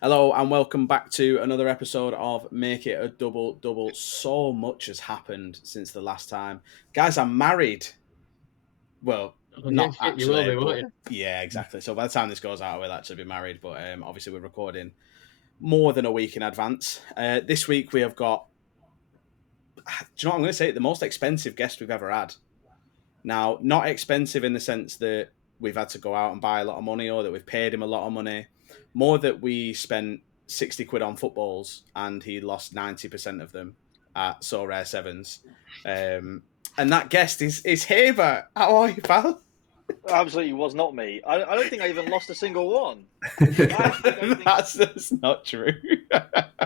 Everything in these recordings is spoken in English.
Hello and welcome back to another episode of Make It a Double Double. So much has happened since the last time. Guys, I'm married. Well, Oh, yeah, not shit, you will actually, be, won't but you? yeah, exactly. So by the time this goes out, we'll actually be married. But obviously, we're recording more than a week in advance. This week, we have got, do you know what I'm going to say? The most expensive guest we've ever had. Now, not expensive in the sense that we've had to go out and buy a lot of money or that we've paid him a lot of money. More that we spent 60 quid on footballs and he lost 90% of them at So Rare Sevens. And that guest is Haber. How are you, pal? Absolutely was not me. I don't think I even lost a single one. I actually don't think. That's not true.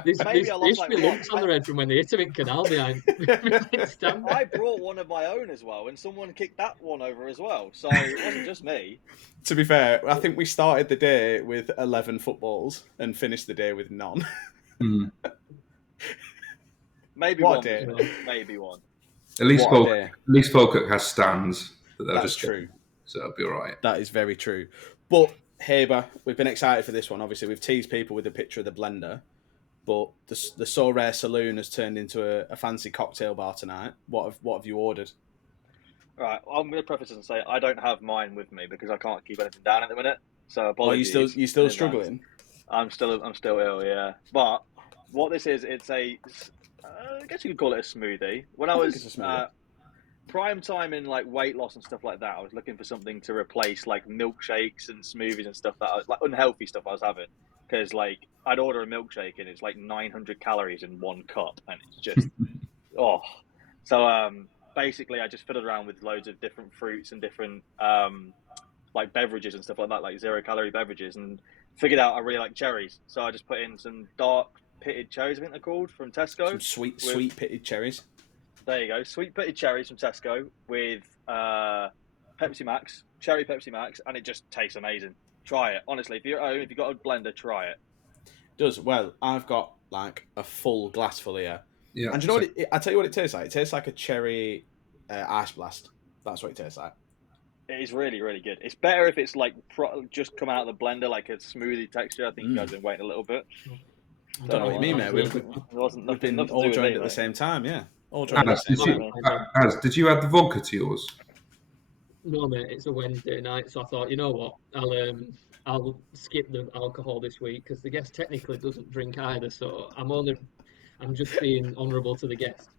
Maybe I There lost used to like be one. lumps on the head from when they hit him in Canal behind. I brought one of my own as well, and someone kicked that one over as well. So it wasn't just me. To be fair, I think we started the day with 11 footballs and finished the day with none. Maybe What one. a day. Was me. Maybe one. At least What a day. Falkirk has stands that they'll That's just true. so it'll be all right. That is very true. But Haber, we've been excited for this one. Obviously, we've teased people with a picture of the blender, but the So Rare Saloon has turned into a fancy cocktail bar tonight. What have you ordered? Right. I'm going to preface this and say I don't have mine with me because I can't keep anything down at the minute. So apologies. You still struggling? I'm still ill. Yeah. But what this is, it's a. I guess you could call it a smoothie. When I was it's a smoothie. Prime time in like weight loss and stuff like that, I was looking for something to replace like milkshakes and smoothies and stuff that I was like unhealthy stuff I was having, because like I'd order a milkshake and it's like 900 calories in one cup and it's just so basically I just fiddled around with loads of different fruits and different like beverages and stuff like that, like 0-calorie beverages, and figured out I really like cherries, so I just put in some dark pitted cherries, I think they're called, from Tesco. Some sweet pitted cherries. There you go. Sweet pitted cherries from Tesco with Pepsi Max, cherry Pepsi Max, and it just tastes amazing. Try it. Honestly, if you're at home, if you've got a blender, try it. Does well. I've got like a full glass full here. Yeah. And do you know what? I tell you what it tastes like. It tastes like a cherry ice blast. That's what it tastes like. It is really, really good. It's better if it's like just come out of the blender, like a smoothie texture. I think you guys have been waiting a little bit. I don't know what you mean, mate. We've been all joined at the same time, yeah. All joined at the same time. Did you add the vodka to yours? No, mate, it's a Wednesday night, so I thought, you know what, I'll skip the alcohol this week because the guest technically doesn't drink either. So I'm just being honourable to the guest.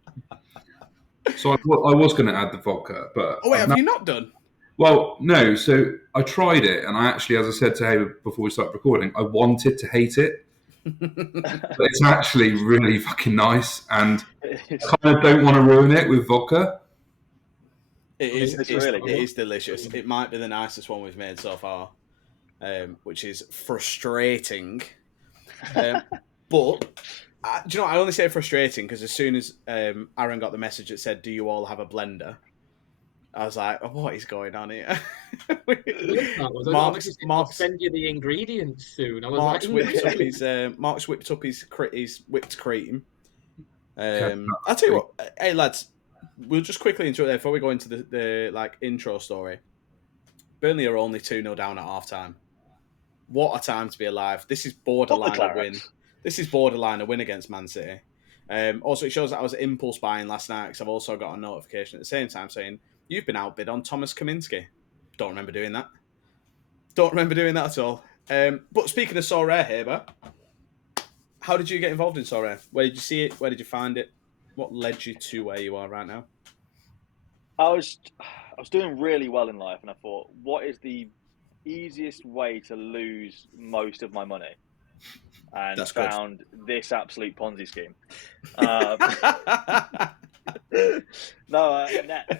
So I was going to add the vodka, but have you not done? Well, no. So I tried it, and I actually, as I said to Haber before we started recording, I wanted to hate it. But it's actually really fucking nice, and I kind of don't want to ruin it with vodka. It is delicious. It might be the nicest one we've made so far, which is frustrating. But do you know, I only say frustrating because as soon as Aaron got the message that said, "Do you all have a blender?" I was like, oh, "What is going on here?" I'll send you the ingredients soon. I was Mark's whipped up his whipped cream. I'll tell you what, hey lads, we'll just quickly intro there before we go into the like intro story. Burnley are only 2-0 down at half time. What a time to be alive. This is borderline a win. This is borderline a win against Man City. Also, it shows that I was impulse buying last night because I've also got a notification at the same time saying you've been outbid on Thomas Kaminsky. Don't remember doing that. At all. But speaking of So Rare, Haber, how did you get involved in So Rare? Where did you see it? Where did you find it? What led you to where you are right now? I was doing really well in life, and I thought, what is the easiest way to lose most of my money? And That's found this absolute Ponzi scheme. No,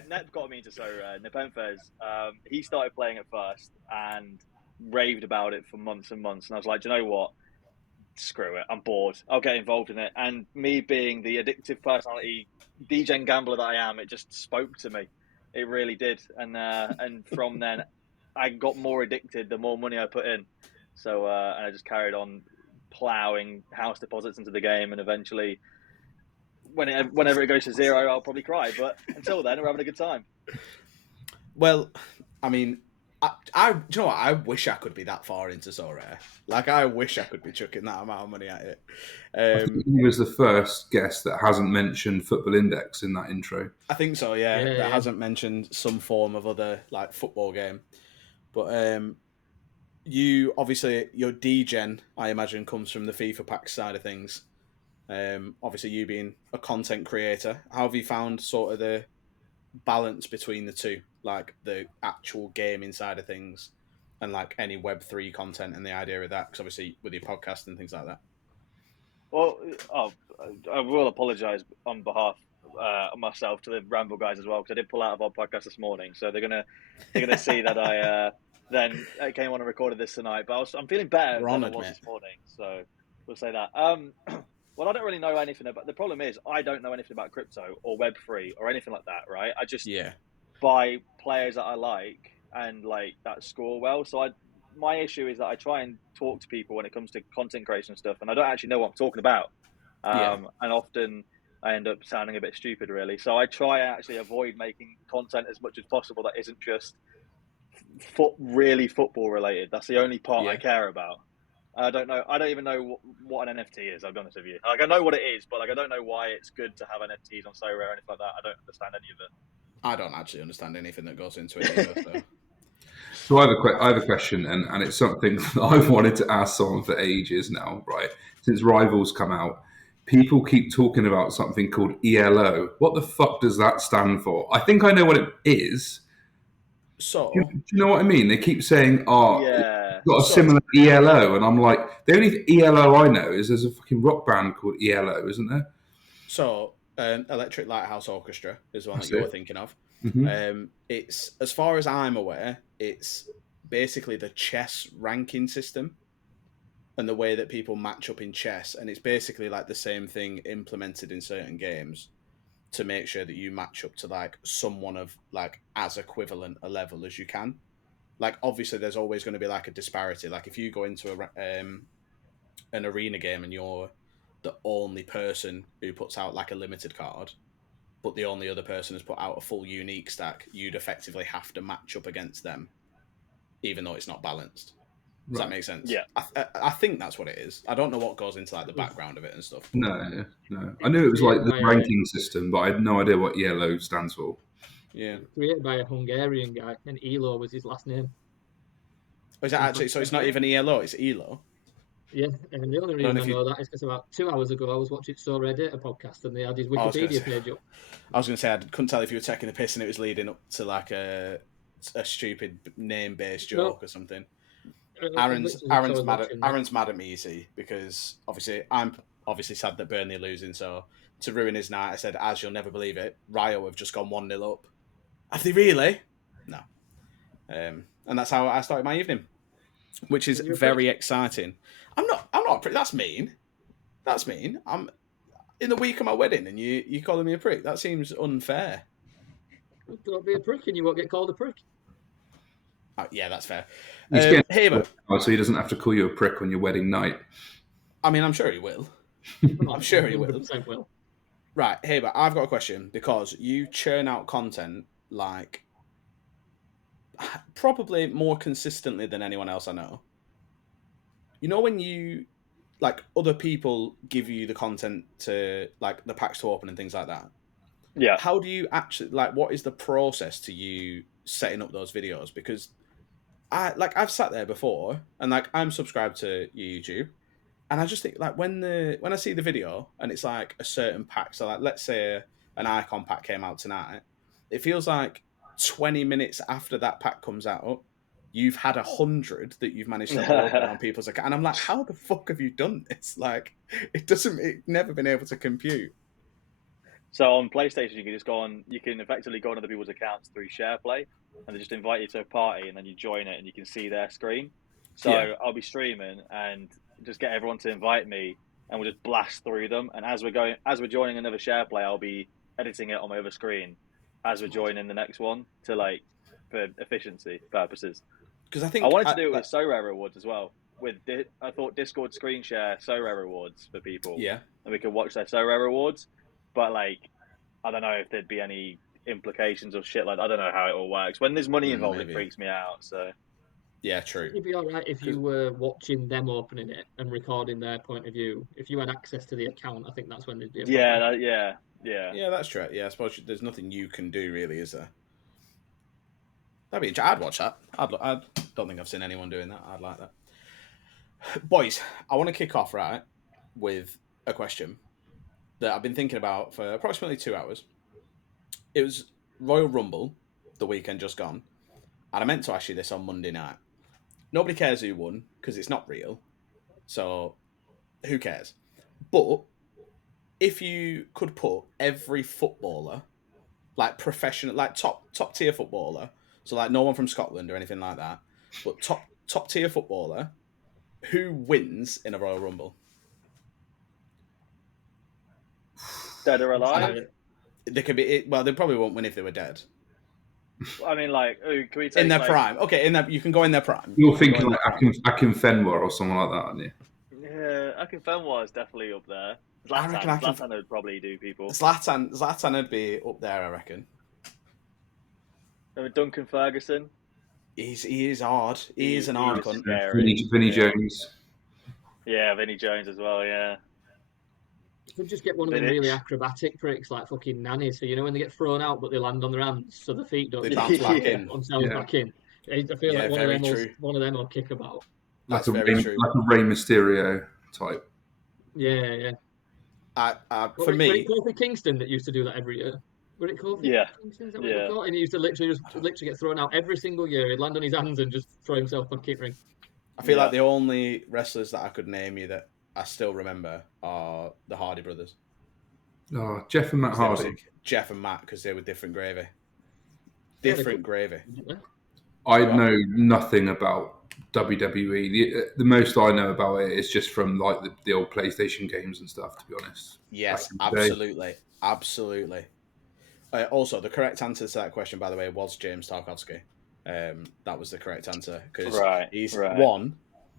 Nep got me into So Rare. Nepenthes, he started playing it first and raved about it for months and months. And I was like, do you know what? Screw it. I'm bored. I'll get involved in it. And me being the addictive personality, DJ gambler that I am, it just spoke to me. It really did. And from then, I got more addicted the more money I put in. So and I just carried on ploughing house deposits into the game, and eventually, whenever it goes to zero, I'll probably cry. But until then, we're having a good time. Well, I mean, Do you know what? I wish I could be that far into So Rare. Like, I wish I could be chucking that amount of money at it. I think he was the first guest that hasn't mentioned Football Index in that intro. I think so, yeah. Yeah, That yeah. hasn't mentioned some form of other like football game. But you obviously your DGen, I imagine, comes from the FIFA pack side of things. Obviously, you being a content creator, how have you found sort of the balance between the two, like the actual gaming side of things and like any Web3 content and the idea of that? Because obviously, with your podcast and things like that. Well, I will apologise on behalf of myself to the Ramble guys as well, because I did pull out of our podcast this morning, so they're gonna see that I then came on and recorded this tonight. But I'm feeling better We're than honoured, I was mate. this morning, so we'll say that. Well, I don't really know anything about. The problem is I don't know anything about crypto or Web3 or anything like that, right? I just buy players that I like and like that score well. So my issue is that I try and talk to people when it comes to content creation and stuff, and I don't actually know what I'm talking about. And often I end up sounding a bit stupid, really. So I try and actually avoid making content as much as possible that isn't just really football related. That's the only part I care about. I don't know. I don't even know what an NFT is. I'll be honest with you. Like, I know what it is, but like I don't know why it's good to have NFTs on So Rare or anything like that. I don't understand any of it. I don't actually understand anything that goes into it either. So. So I have a question, and it's something that I've wanted to ask someone for ages now, right? Since Rivals come out, people keep talking about something called ELO. What the fuck does that stand for? I think I know what it is. So, do you know what I mean? They keep saying, yeah, got a similar ELO, and I'm like, the only ELO I know is there's a fucking rock band called ELO, isn't there? So, Electric Lighthouse Orchestra is the one That's that you're it. thinking of. Mm-hmm. It's, as far as I'm aware, it's basically the chess ranking system and the way that people match up in chess, and it's basically like the same thing implemented in certain games to make sure that you match up to like someone of like as equivalent a level as you can. Like, obviously there's always going to be like a disparity. Like, if you go into an arena game and you're the only person who puts out like a limited card, but the only other person has put out a full unique stack, you'd effectively have to match up against them, even though it's not balanced. Does that make sense? Yeah. I think that's what it is. I don't know what goes into like the background of it and stuff. No. I knew it was like the ranking system, but I had no idea what ELO stands for. Yeah. Created by a Hungarian guy, and Elo was his last name. Oh, is that actually? So it's not even ELO; it's ELO. Yeah, and the only reason I know that is because about 2 hours ago I was watching So Rare Data podcast, and they had his Wikipedia page up. I was going to say I couldn't tell if you were taking the piss and it was leading up to like a stupid name-based joke or something. Aaron's mad at me, you see, because obviously I'm sad that Burnley are losing. So to ruin his night, I said, as you'll never believe it, Rio have just gone 1-0 up. Have they really? No. And that's how I started my evening, which is very exciting. I'm not. That's mean. That's mean. I'm in the week of my wedding, and you calling me a prick. That seems unfair. Don't be a prick, and you won't get called a prick. Yeah, that's fair. Hey, so he doesn't have to call you a prick on your wedding night. I mean, I'm sure he will. I'm sure he will. Right, hey, but I've got a question, because you churn out content like probably more consistently than anyone else I know. You know, when you like other people give you the content to like the packs to open and things like that. Yeah. How do you actually like? What is the process to you setting up those videos? Because I've sat there before and like I'm subscribed to your YouTube, and I just think like when I see the video and it's like a certain pack, so like let's say an icon pack came out tonight, it feels like 20 minutes after that pack comes out, you've had 100 that you've managed to open on people's account, and I'm like, how the fuck have you done this? Like, it's never been able to compute. So on PlayStation, you can effectively go on other people's accounts through SharePlay, and they just invite you to a party, and then you join it, and you can see their screen. So I'll be streaming and just get everyone to invite me, and we'll just blast through them. And as we're joining another SharePlay, I'll be editing it on my other screen as we're joining the next one for efficiency purposes. Because I wanted to do it with So Rare rewards as well. I thought Discord screen share So Rare rewards for people. Yeah, and we could watch their So Rare rewards. But like, I don't know if there'd be any implications of shit like that. I don't know how it all works. When there's money involved, Maybe. it freaks me out. So Yeah, true. It'd be all right if you were watching them opening it and recording their point of view. If you had access to the account, I think that's when there'd be a problem. yeah. That's true. Yeah, I suppose there's nothing you can do, really, is there? I'd watch that. I don't think I've seen anyone doing that. I'd like that. Boys, I want to kick off, right, with a question that I've been thinking about for approximately 2 hours. It was Royal Rumble, the weekend just gone, and I meant to ask you this on Monday night. Nobody cares who won, because it's not real, so who cares? But if you could put every footballer, like professional, like top tier footballer, so like no one from Scotland or anything like that, but top tier footballer, who wins in a Royal Rumble? Dead or alive? They could be. Well, they probably won't win if they were dead. I mean, like, can we take In their like, prime? Okay, you can go in their prime. You're thinking like Akin Fenwa or someone like that, aren't you? Yeah, Akin Fenwa is definitely up there. I reckon Zlatan would probably do people. Zlatan would be up there, I reckon. Duncan Ferguson. He is hard. He is an hard cunt. Vinny Jones. Yeah, Vinny Jones as well. Yeah. You could just get one of them really acrobatic pricks like fucking nannies. So, when they get thrown out, but they land on their hands, so the feet don't They bounce back in. themselves back in. I feel like one of them will kick about. That's very true. Like a Rey Mysterio type. Yeah. For me, was it Kofi Kingston that used to do that every year? Would it Kofi? Yeah. Kingston? Is that what they call it? And he used to literally get thrown out every single year. He'd land on his hands and just throw himself back in ring. I feel like the only wrestlers that I could name you that I still remember are the Hardy brothers. Oh, Jeff and Matt Hardy. Jeff and Matt, because they were different gravy. Different gravy. I know nothing about WWE. The most I know about it is just from like the old PlayStation games and stuff, to be honest. Yes, absolutely. Also, the correct answer to that question, by the way, was James Tarkovsky. That was the correct answer, because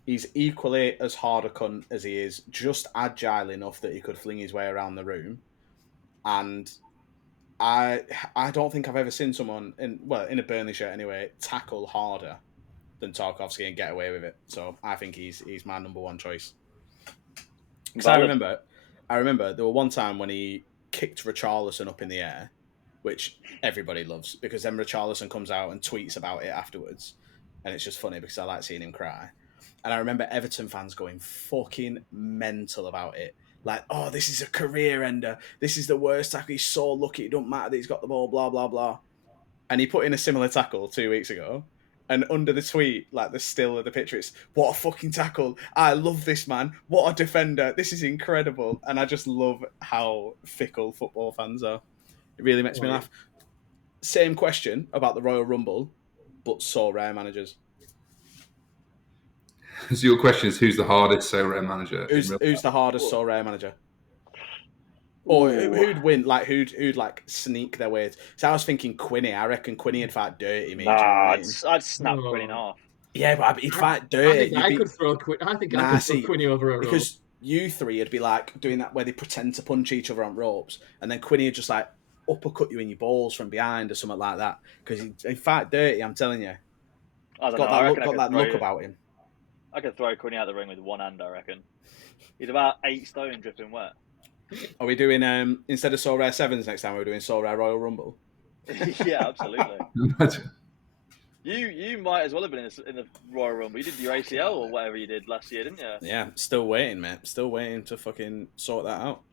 he's equally as hard a cunt as he is just agile enough that he could fling his way around the room. And I don't think I've ever seen someone in a Burnley shirt anyway tackle harder than Tarkovsky and get away with it. So I think he's my number one choice. Because I remember there was one time when he kicked Richarlison up in the air, which everybody loves, because then Richarlison comes out and tweets about it afterwards, and it's just funny because I like seeing him cry. And I remember Everton fans going fucking mental about it. Like, oh, this is a career ender. This is the worst tackle. He's so lucky. It don't matter that he's got the ball, blah, blah, blah. And he put in a similar tackle 2 weeks ago. And under the tweet, like the still of the picture, it's, what a fucking tackle. I love this man. What a defender. This is incredible. And I just love how fickle football fans are. It really makes me laugh. Same question about the Royal Rumble, but so rare managers. So your question is, who's the hardest so rare manager? Who's the hardest so rare manager? Or who'd win? Like who'd like sneak their way? So I was thinking Quinny. I reckon Quinny would fight dirty. Me, I'd snap Quinny in half. Yeah, but he'd fight dirty. I could throw Quinny over a rope. Because you three would be like doing that where they pretend to punch each other on ropes, and then Quinny would just like uppercut you in your balls from behind or something like that. Because he'd fight dirty. I'm telling you. Got that look about him. I could throw Quinny out the ring with one hand, I reckon. He's about 8 stone dripping wet. Are we doing, instead of So Rare Sevens next time, we're doing So Rare Royal Rumble? Yeah, absolutely. You might as well have been in the Royal Rumble. You did your ACL or whatever you did last year, didn't you? Yeah, still waiting, mate. Still waiting to fucking sort that out.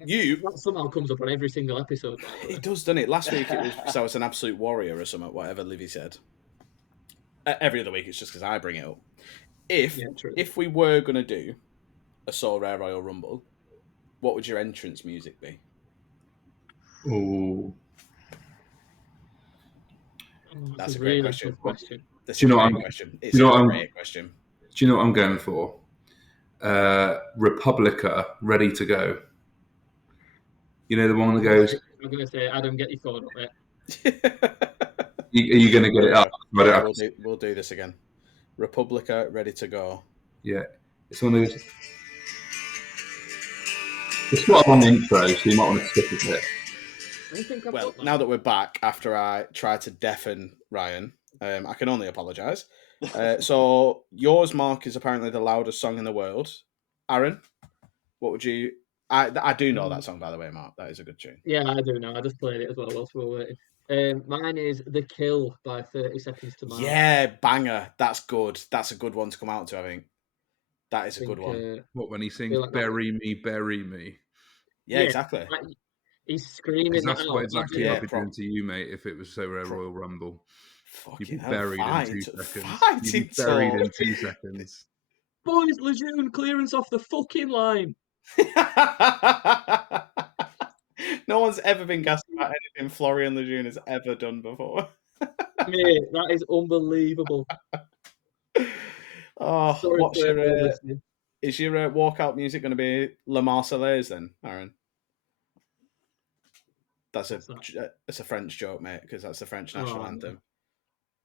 That somehow comes up on every single episode. It does, doesn't it? Last week it was because I was an absolute warrior or something, whatever Livy said. Every other week it's just because I bring it up. If we were going to do a So Rare Royal Rumble, what would your entrance music be? Oh, that's a great question. It's a great question. Do you know what I'm going for? Republica, Ready to Go. You know the one that goes... I'm going to say, Adam, get your phone up there. Are you going to get it up? We'll do this again. Republica, Ready to Go. Yeah. It's one of those... It's not a long intro, so you might want to skip it. I think I've Well, got that. now that we're back after I tried to deafen Ryan, I can only apologise. So yours, Mark, is apparently the loudest song in the world. Aaron, what would you? I do know that song, by the way, Mark. That is a good tune. Yeah, I do know. I just played it as well whilst we were waiting. Mine is The Kill by 30 Seconds to Mars. Yeah, banger. That's good. That's a good one to come out to, I think. That is a good one. What, when he sings like "Bury me, bury me"? Yeah, exactly. Like, he's screaming Because that that's out. what exactly Yeah, I'd be doing to you, mate, if it was so rare Royal Rumble. You'd be Fucking hell, buried in 2 seconds. Fighting You'd be buried talk. in 2 seconds. Boys, Lejeune, clearance off the fucking line. No one's ever been gassed about anything Florian Lejeune has ever done before. Mate, that is unbelievable. Oh, Sorry what's for your everyone listening. is your walkout music going to be La Marseillaise then, Aaron? That's a French joke, mate, because that's the French national anthem.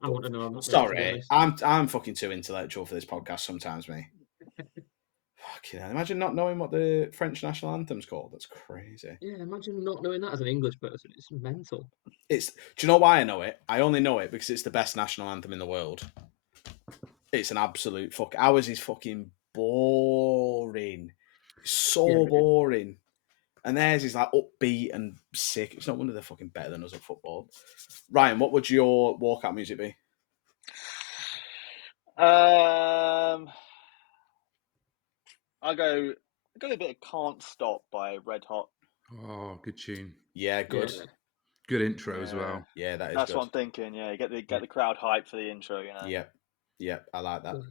I want to know. I'm not Sorry, I'm fucking too intellectual for this podcast sometimes, mate. Fucking hell, imagine not knowing what the French national anthem's called. That's crazy. Yeah, imagine not knowing that as an English person. It's mental. Do you know why I know it? I only know it because it's the best national anthem in the world. It's an absolute fuck. Ours is fucking boring. So boring. And theirs is like upbeat and sick. It's no wonder they're fucking better than us at football. Ryan, what would your walkout music be? I'll go a bit of "Can't Stop" by Red Hot. Oh, good tune. Yeah, good. Yeah. Good intro as well. Yeah, that is That's good. what I'm thinking. Yeah, get the crowd hyped for the intro. You know. Yep, I like that.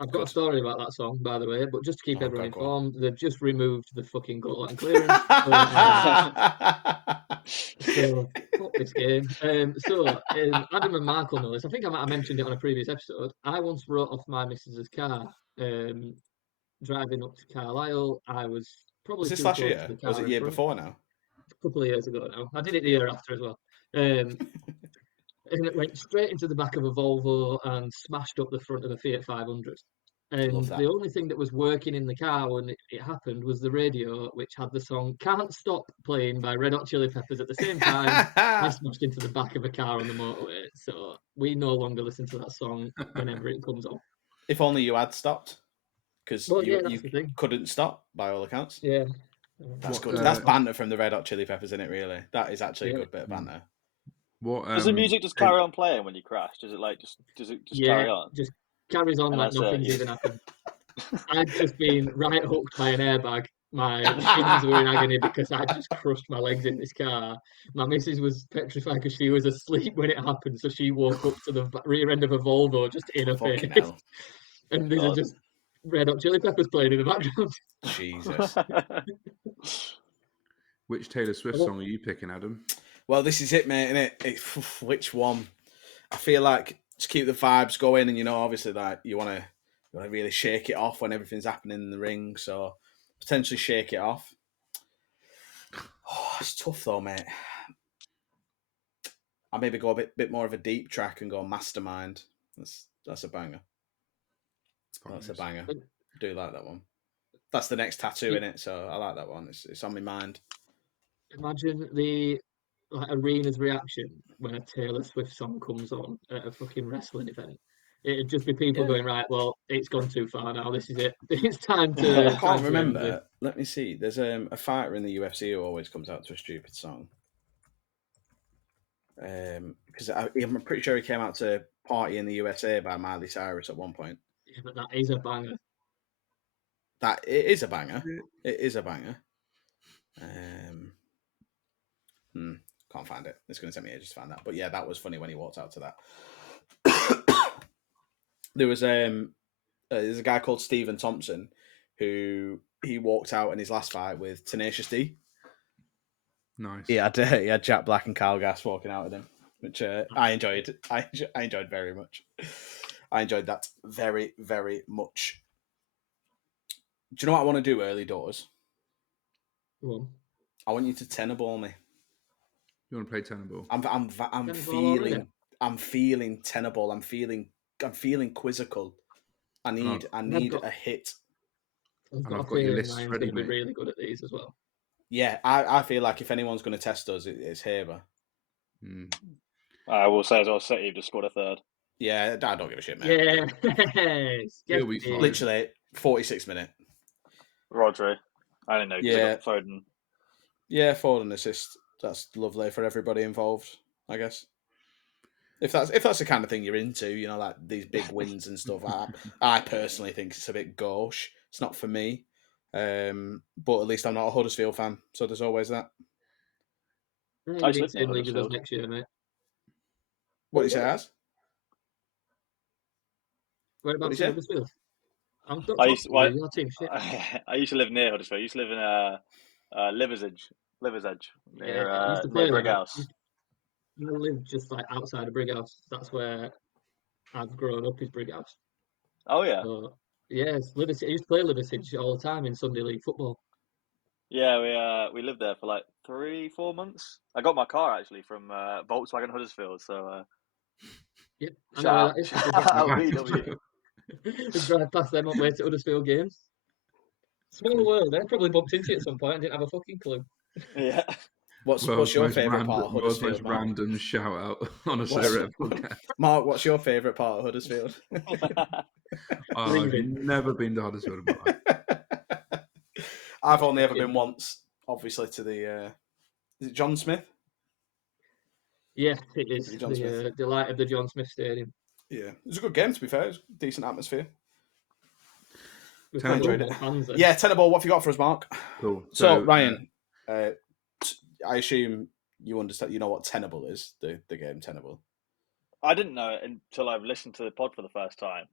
I've got a story about that song, by the way, but just to keep everyone go informed, they've just removed the fucking goal line clearance. So, fuck this game. Adam and Mark will know this. I think I might have mentioned it on a previous episode. I once wrote off my missus's car driving up to Carlisle. I was probably Was this too last close year? to the car Was it in year front. before now? A couple of years ago now. I did it the year after as well. And it went straight into the back of a Volvo and smashed up the front of the Fiat 500. And the only thing that was working in the car when it happened was the radio, which had the song "Can't Stop" playing by Red Hot Chili Peppers at the same time. I smashed into the back of a car on the motorway. So we no longer listen to that song whenever it comes on. If only you had stopped. Because you couldn't stop, by all accounts. Yeah. That's good. That's banter from the Red Hot Chili Peppers, isn't it, really? That is actually a good bit of banter. Does the music just carry on playing when you crash? Does it carry on? Just carries on like nothing's even happened. I'd just been right hooked by an airbag. My shins were in agony because I just crushed my legs in this car. My missus was petrified because she was asleep when it happened, so she woke up to the rear end of a Volvo just in her face. Hell. And these are just Red Hot Chili Peppers playing in the background. Jesus. Which Taylor Swift song are you picking, Adam? Well, this is it, mate, innit? Which one? I feel like to keep the vibes going, and obviously, like you want to really shake it off when everything's happening in the ring. So potentially shake it off. Oh, it's tough though, mate. I maybe go a bit more of a deep track and go Mastermind. That's a banger. That's a banger. I do like that one. That's the next tattoo in it, so I like that one. It's on my mind. Imagine the arena's reaction when a Taylor Swift song comes on at a fucking wrestling event. It'd just be people going, right, well, it's gone too far now. This is it. It's time to. I can't remember. Let me see. There's a fighter in the UFC who always comes out to a stupid song. Because I'm pretty sure he came out to "Party in the USA" by Miley Cyrus at one point. Yeah, but that is a banger. It is a banger. It is a banger. Can't find it. It's going to take me ages to find that. But yeah, that was funny when he walked out to that. There was there's a guy called Stephen Thompson who he walked out in his last fight with Tenacious D. Nice. He had Jack Black and Kyle Gass walking out with him, which I enjoyed. I enjoyed very much. I enjoyed that very, very much. Do you know what I want to do early doors? Well, I want you to tenor ball me. You want to play tenor ball? I'm feeling tenor ball. I'm feeling quizzical. I need a hit. I've got your list ready, mate. Be really good at these as well. Yeah, I feel like if anyone's going to test us, it's Haber. I will say as well, City have just scored a third. Yeah, I don't give a shit, mate. Yes. He'll be fine. Literally 46 minute. Rodri. I don't know. Yeah. Foden. Yeah, Foden assist. That's lovely for everybody involved, I guess. If that's the kind of thing you're into, you know, like these big wins and stuff. I personally think it's a bit gauche. It's not for me. But at least I'm not a Huddersfield fan, so there's always that. I used to live near Huddersfield next year, mate. What do you say, Az? Whereabouts in Huddersfield? I'm not I used to live near Huddersfield. I used to live in Liver's Edge, near Brighouse. I live just like outside of Brighouse. That's where I've grown up. Is Brighouse. Oh yeah. So, yes, Liversidge. I used to play Liversidge all the time in Sunday League football. Yeah, we lived there for like 3-4 months. I got my car actually from Volkswagen Huddersfield. So yep, shout out VW. Drive past them on way to Huddersfield games. Small world, eh? Probably bumped into it at some point and didn't have a fucking clue. Yeah. What's your favourite part of Huddersfield? Most random shout out on a podcast. Mark, what's your favourite part of Huddersfield? I've never been to Huddersfield in my life. I've only ever been once, obviously, to the is it John Smith? Yes, it is. The delight of the John Smith Stadium. Yeah, it was a good game, to be fair. It was a decent atmosphere. Enjoyed it. Yeah, Tenable, what have you got for us, Mark? Cool. So Ryan, I assume you understand. You know what Tenable is, the game Tenable. I didn't know it until I've listened to the pod for the first time.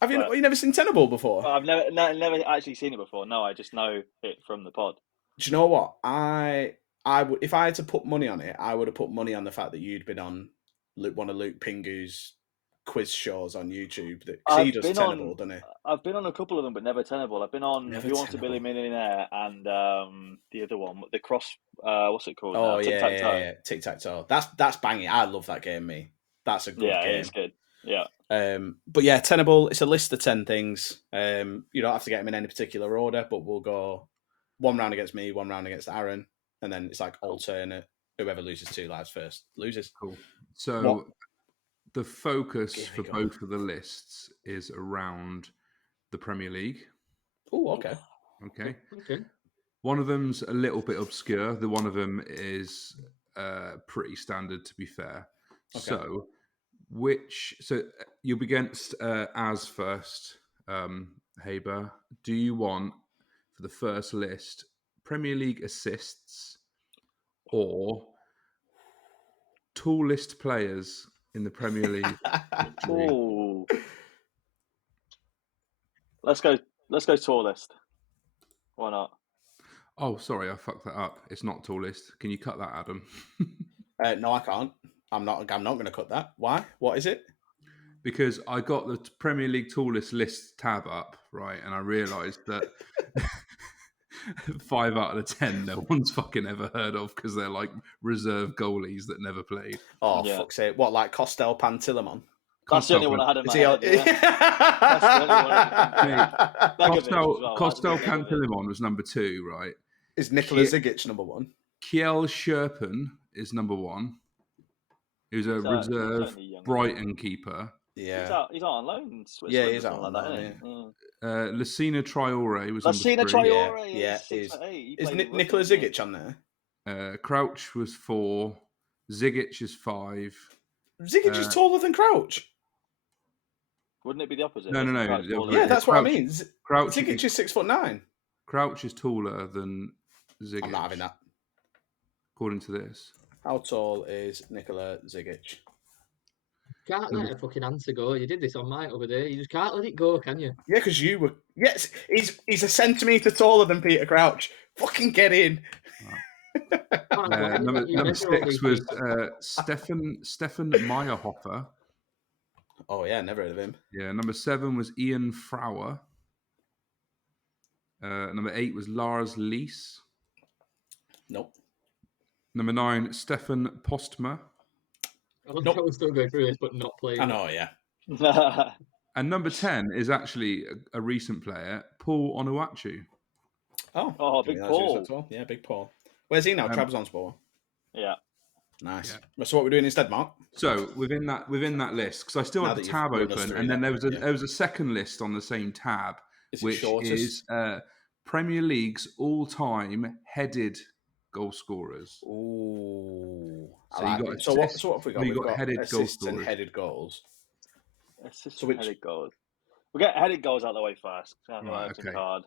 Have you never seen Tenable before? I've never actually seen it before. No, I just know it from the pod. Do you know what? I would, if I had to put money on it, I would have put money on the fact that you'd been on one of Luke Pingu's quiz shows on YouTube. He does Tenable, doesn't he? I've been on a couple of them, but never Tenable. I've been on Who Wants to Be a Millionaire and the other one, the cross. What's it called? Oh yeah, Tic-Tac-Toe. That's banging. I love that game. That's a good game. Yeah, it's good. Yeah. But yeah, Tenable. It's a list of 10 things. You don't have to get them in any particular order, but we'll go one round against me, one round against Aaron, and then it's like alternate. Whoever loses 2 lives first loses. Cool. So the focus for both of the lists is around the Premier League. Oh, okay. Okay. One of them's a little bit obscure. The one of them is pretty standard, to be fair. Okay. So you'll be against Az first, Haber. Do you want, for the first list, Premier League assists or tallest players in the Premier League? Oh, let's go tallest. Why not? Oh, sorry, I fucked that up. It's not tallest. Can you cut that, Adam? No, I can't. I'm not going to cut that. Why? What is it? Because I got the Premier League tallest list tab up, right, and I realised that 5 out of the 10 no one's fucking ever heard of because they're like reserve goalies that never played. Oh, fuck's sake. What, like Costel Pantilimon? That's the only one I had in my head. That's the only one. Costel Pantilimon was number 2, right? Is Nikola Zigic number 1? Kjell Scherpen is number 1. He was a reserve Brighton keeper. Yeah. He's on loan in Switzerland. Yeah, he's on loan. Lassina Traore was number 3. Traore, yeah. Is Nikola Zigic on there? Crouch was 4. Zigic is 5. Zigic is taller than Crouch. Wouldn't it be the opposite? No. Yeah, that's what I mean. Crouch Zigic is 6'9". Crouch is taller than Zigic. I'm not having that. According to this. How tall is Nikola Zigic? Can't let a fucking answer go. You did this on mine over there. You just can't let it go, can you? Yeah, because you were. Yes, he's a centimetre taller than Peter Crouch. Fucking get in. Number 6 was Stefan Meyerhofer. Oh yeah, never heard of him. Yeah, number 7 was Ian Frauer. Number 8 was Lars Lees. Nope. Number 9, Stefan Postma. I love how we're still going through this, but not playing. I know, yeah. And number 10 is actually a recent player, Paul Onuachu. Oh, Big that's Paul. used as well. Yeah, Big Paul. Where's he now? Trabzonspor. Yeah. Nice. Yeah. So what we're doing instead, Mark? So within that list, because I still Now had the that you've tab run us open, through and then that, there was a second list on the same tab, Is it which shortest? is Premier League's all-time headed goal scorers. Ooh, I So like you got it. assists, So what have we got? or you We've got got headed goal assists and scorers. headed goals. Assists So and which- headed goals. We'll get headed goals out of the way first. I know Right, everything's okay. hard.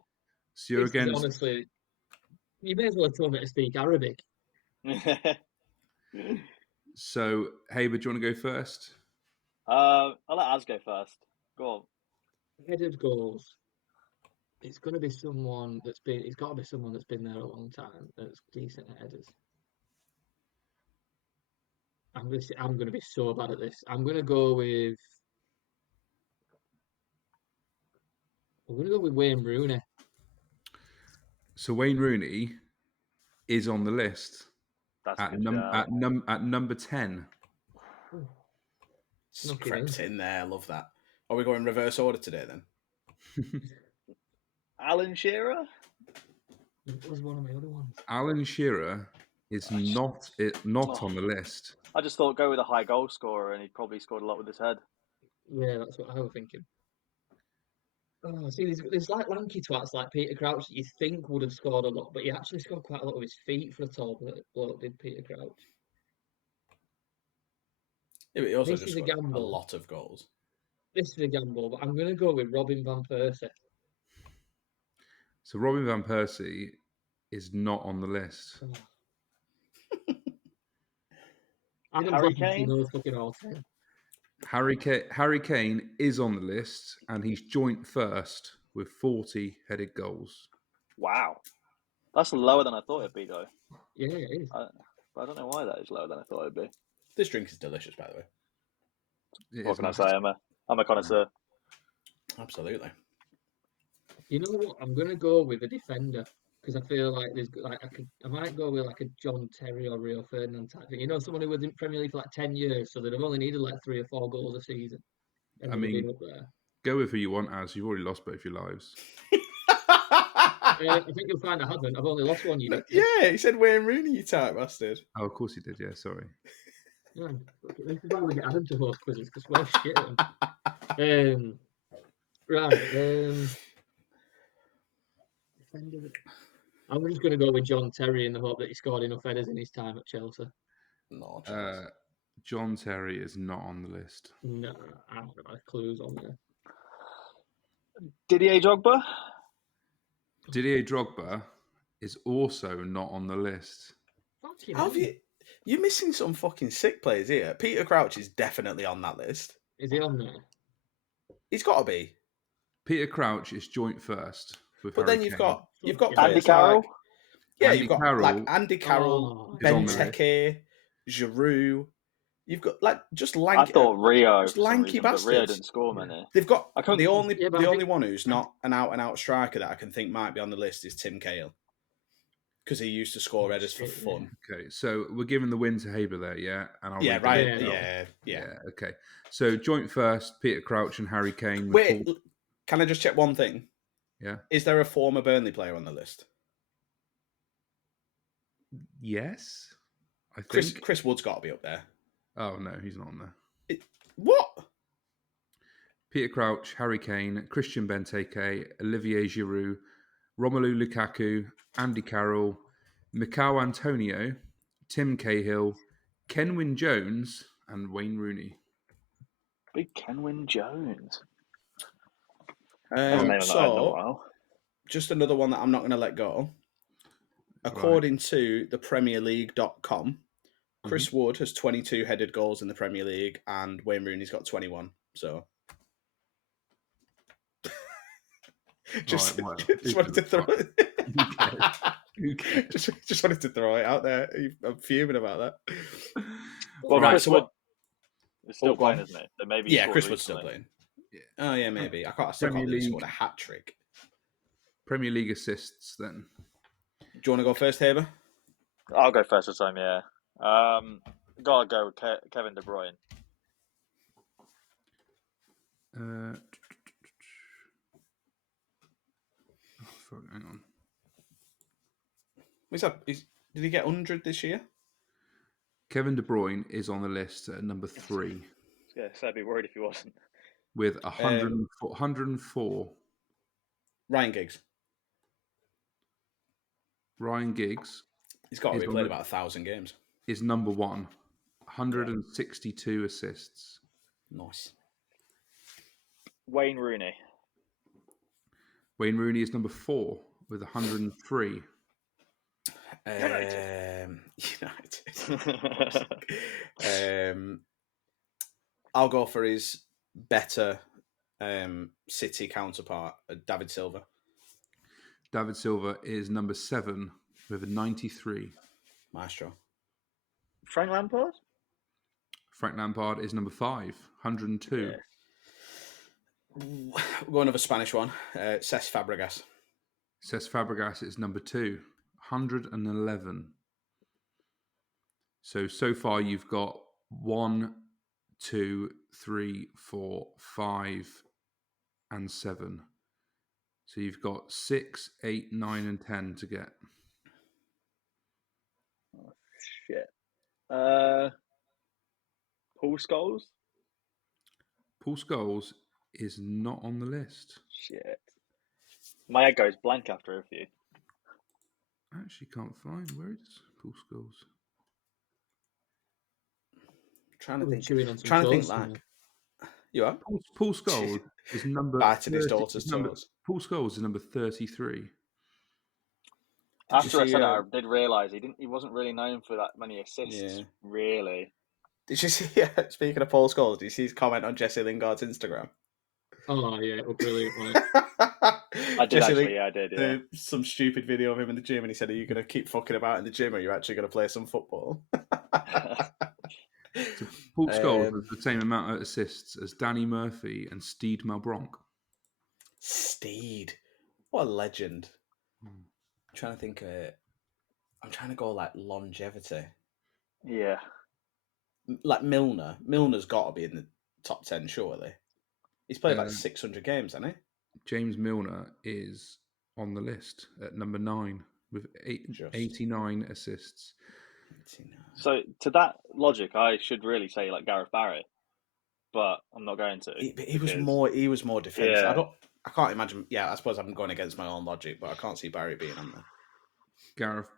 So you're This is against. honestly, you may as well tell me to speak Arabic. So Haber, do you want to go first? I'll let Az go first. Go on. Headed goals. It's going to be someone that's been. It's got to be someone that's been there a long time. That's decent at headers. I'm going to be so bad at this. I'm going to go with. I'm going to go with Wayne Rooney. So Wayne Rooney is on the list That's at a good shout. number 10. Snuck it crept in there. I love that. Are we going reverse order today then? Alan Shearer? That was one of my other ones. Alan Shearer is not on the list. I just thought go with a high goal scorer, and he probably scored a lot with his head. Yeah, that's what I was thinking. Oh, see, there's like lanky twats like Peter Crouch that you think would have scored a lot, but he actually scored quite a lot with his feet for a tall bloke, did Peter Crouch. Yeah, but he also This just is a scored a gamble. lot of goals. This is a gamble, but I'm going to go with Robin van Persie. So Robin van Persie is not on the list. Harry Kane? No fucking all time. Harry Kane is on the list, and he's joint first with 40 headed goals. Wow. That's lower than I thought it'd be, though. Yeah, it is. But I don't know why that is lower than I thought it'd be. This drink is delicious, by the way. What can I say? I'm a connoisseur. Absolutely. You know what? I'm going to go with a defender because I feel like I might go with like a John Terry or Rio Ferdinand type thing. You know, someone who was in Premier League for like 10 years, so they'd have only needed like 3 or 4 goals a season. And I they'd have mean, been up there. Go with who you want, as you've already lost both your lives. I think you'll find I haven't. I've only lost one. You did. Yeah, he said Wayne Rooney, you tight bastard. Oh, of course he did. Yeah, sorry. Yeah, this is why we get Adam to host quizzes because we're shit at them. Right. I'm just going to go with John Terry in the hope that he scored enough headers in his time at Chelsea. No chance. John Terry is not on the list. No, I don't know. Clues on there. Didier Drogba? Didier Drogba is also not on the list. You're missing some fucking sick players here. Peter Crouch is definitely on that list. Is he on there? He's got to be. Peter Crouch is joint first with But Harry then Kane. you've got Andy players Carroll? like, yeah, Andy you've got Carroll like Andy Carroll, is on the Benteke, Giroud. You've got like just lanky. I thought Rio, just for some lanky reason, but Rio bastards. didn't score many. They've got I can't- the only Yeah, but the I only think- one who's not an out and out striker that I can think might be on the list is Tim Cahill, because he used to score headers for fun. Okay, so we're giving the win to Haber there, yeah? And I'll Yeah, read right. the Yeah, yeah. Okay, so joint first, Peter Crouch and Harry Kane. Wait, can I just check one thing? Yeah. Is there a former Burnley player on the list? Yes, I think. Chris Wood's got to be up there. Oh no, he's not on there. What? Peter Crouch, Harry Kane, Christian Benteke, Olivier Giroud, Romelu Lukaku, Andy Carroll, Mikau Antonio, Tim Cahill, Kenwyn Jones, and Wayne Rooney. Big Kenwyn Jones. That's a name I've not heard in a while. Just another one that I'm not going to let go. According to the PremierLeague.com, Chris Wood has 22 headed goals in the Premier League, and Wayne Rooney's got 21. So, just wanted to throw it. Just wanted to throw it out there. I'm fuming about that. Well, right, Chris Wood is still playing, on. isn't he? So maybe Chris Wood's still playing. Yeah. Oh yeah, maybe. I still can't believe he scored a hat trick. Premier League assists, then. Do you want to go first, Haber? I'll go first this time. Yeah. Gotta go with Kevin De Bruyne. Hang on. Did he get 100 this year? Kevin De Bruyne is on the list at number 3 Yeah, so I'd be worried if he wasn't. with 104. Ryan Giggs. Ryan Giggs He's got to be played about 1,000 games. is number 1, 162 assists. Nice. Wayne Rooney. Wayne Rooney is number 4 with 103. United. I'll go for his better City counterpart, David Silva. David Silva is number 7 with a 93. Maestro. Frank Lampard? Frank Lampard is number 5, 102. Yeah. We'll go another Spanish one. Cesc Fabregas. Cesc Fabregas is number 2, 111. So far you've got 1, 2, 3, 4, 5, and 7. So you've got 6, 8, 9, and 10 to get. Oh, shit. Paul Scholes? Paul Scholes is not on the list. Shit. My head goes blank after a few. I actually can't find where is Paul Scholes. Trying to think. Chewing on some Trying to think toast like. somewhere. You are? Paul Scholes is number. Biting his 30 daughter's is number- toes. Paul Scholes is number 33. After I see, said it, I did realise he wasn't really known for that many assists, Yeah. really. Did you see? Speaking of Paul Scholes, did you see his comment on Jesse Lingard's Instagram? Oh yeah, it was brilliant. Like. I did actually, yeah, I did, yeah. Some stupid video of him in the gym, and he said, "Are you going to keep fucking about in the gym, or are you actually going to play some football?" So Paul Scholes has the same amount of assists as Danny Murphy and Steed Malbronk. Steed, what a legend! I'm trying to think. I'm trying to go like longevity. Yeah. Like Milner. Milner's got to be in the top 10, surely. He's played like 600 games, hasn't he? James Milner is on the list at number 9 with 89 assists. 89. So, to that logic, I should really say like Gareth Barry, but I'm not going to. He was more defensive. Yeah. I can't imagine. Yeah, I suppose I'm going against my own logic, but I can't see Barry being on there. Gareth,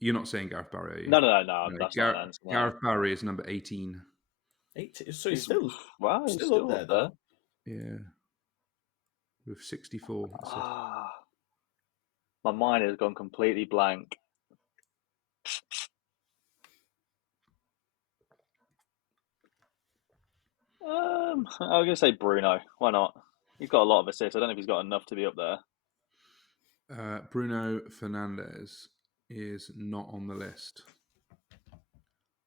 you're not saying Gareth Barry, are you? No, that's not an answer. No. Gareth Barry is number 18. 18. So he's still still up there. Yeah. With 64 assists. My mind has gone completely blank. I'm going to say Bruno. Why not? He's got a lot of assists. I don't know if he's got enough to be up there. Bruno Fernandes is not on the list.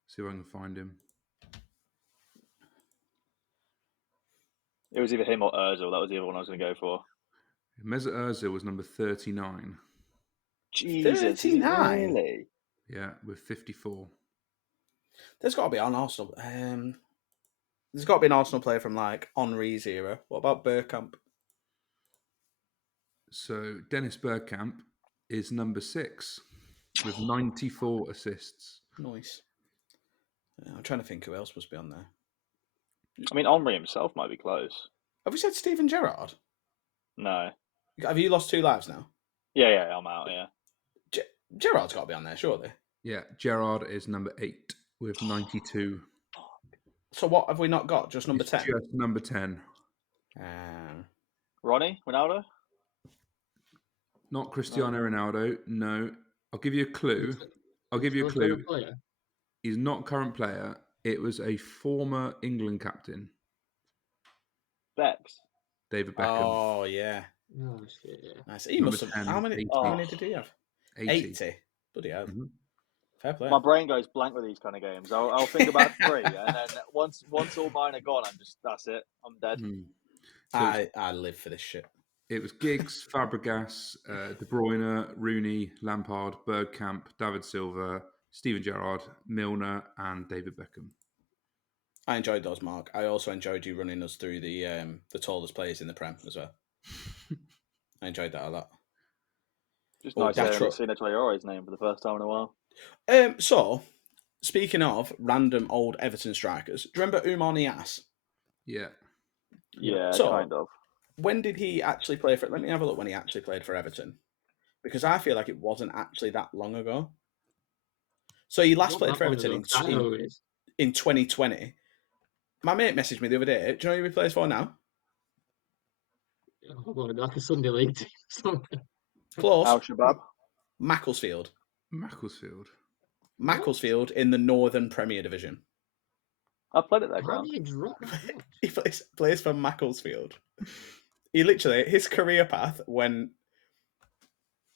See if I can find him. It was either him or Ozil. That was the other one I was going to go for. Mesut Ozil was number 39. Jesus, 39? Really? Yeah, with 54. There's got to be an Arsenal. There's got to be an Arsenal player from like Henry's era. What about Bergkamp? So Dennis Bergkamp is number 6 with 94 assists. Nice. I'm trying to think who else must be on there. I mean, Henry himself might be close. Have we said Steven Gerrard? No. Have you lost 2 lives now? Yeah, I'm out, yeah. Gerrard's got to be on there, surely. Yeah, Gerrard is number 8 with 92. So what have we not got? Just number 10? Just number 10. Ronnie? Ronaldo? Not Cristiano Ronaldo, no. I'll give you a clue. He's not a current player. It was a former England captain. Bex. David Beckham. Oh, yeah. Oh, shit, yeah. Nice. He must have... 10, how many did he have? 80. Bloody hell. Mm-hmm. Fair play. My brain goes blank with these kind of games. I'll think about 3, and then once all mine are gone, that's it. I'm dead. So I live for this shit. It was Giggs, Fabregas, De Bruyne, Rooney, Lampard, Bergkamp, David Silva, Steven Gerrard, Milner, and David Beckham. I enjoyed those, Mark. I also enjoyed you running us through the tallest players in the Prem as well. I enjoyed that a lot. Just Oh, nice seeing a Traore's name for the first time in a while. So, speaking of random old Everton strikers, do you remember Umar Niasse? Yeah. Yeah, So, kind of. when did he actually play for? Let me have a look when he actually played for Everton, because I feel like it wasn't actually that long ago. So he last Not played that for long Everton ago, 'cause I know who it is. in 2020. My mate messaged me the other day. Do you know who he plays for now? Oh, God, like a Sunday league team. Something. Close. Al Shabab. Macclesfield. Macclesfield. Macclesfield in the Northern Premier Division. I've played at that How ground. do you drop that much? He plays for Macclesfield. He literally, his career path went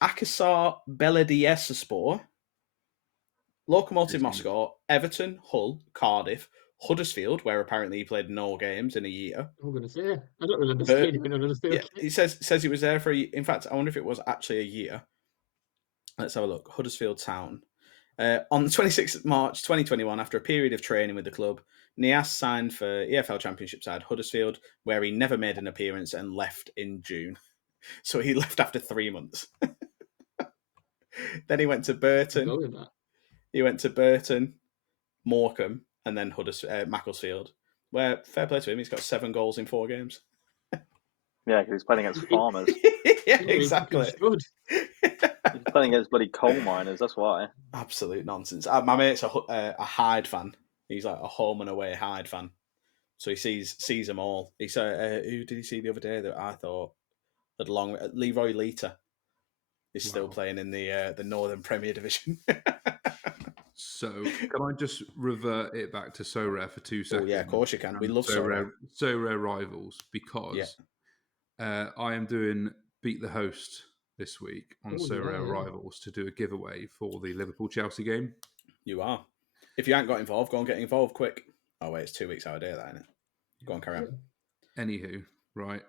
Akhisar Belediyespor, Lokomotiv Moscow, Everton, Hull, Cardiff, Huddersfield, where apparently he played no games in a year. I'm going to say, I don't remember seeing him in Huddersfield. Yeah, he says he was there for in fact, I wonder if it was actually a year. Let's have a look. Huddersfield Town. On the 26th of March 2021, after a period of training with the club, Niasse signed for EFL Championship side Huddersfield, where he never made an appearance and left in June. So he left after 3 months. Then he went to Burton. He went to Burton, Morecambe, and then Macclesfield, where, fair play to him, he's got 7 goals in 4 games. Yeah, because he's playing against farmers. Yeah, exactly. He's playing against bloody coal miners, that's why. Absolute nonsense. My mate's a Hyde fan. He's like a home and away Hyde fan. So he sees them all. He saw, who did he see the other day that I thought had Leroy Lita is still playing in the Northern Premier Division. So can I just revert it back to So Rare for 2 seconds? Oh yeah, of course you can. We love So Rare. So Rare rivals, because I am doing Beat the Host this week on Rare Rivals to do a giveaway for the Liverpool-Chelsea game. You are. If you ain't got involved, go and get involved quick. Oh wait, it's 2 weeks out of day, that, isn't it? Go on, carry on. Anywho, right.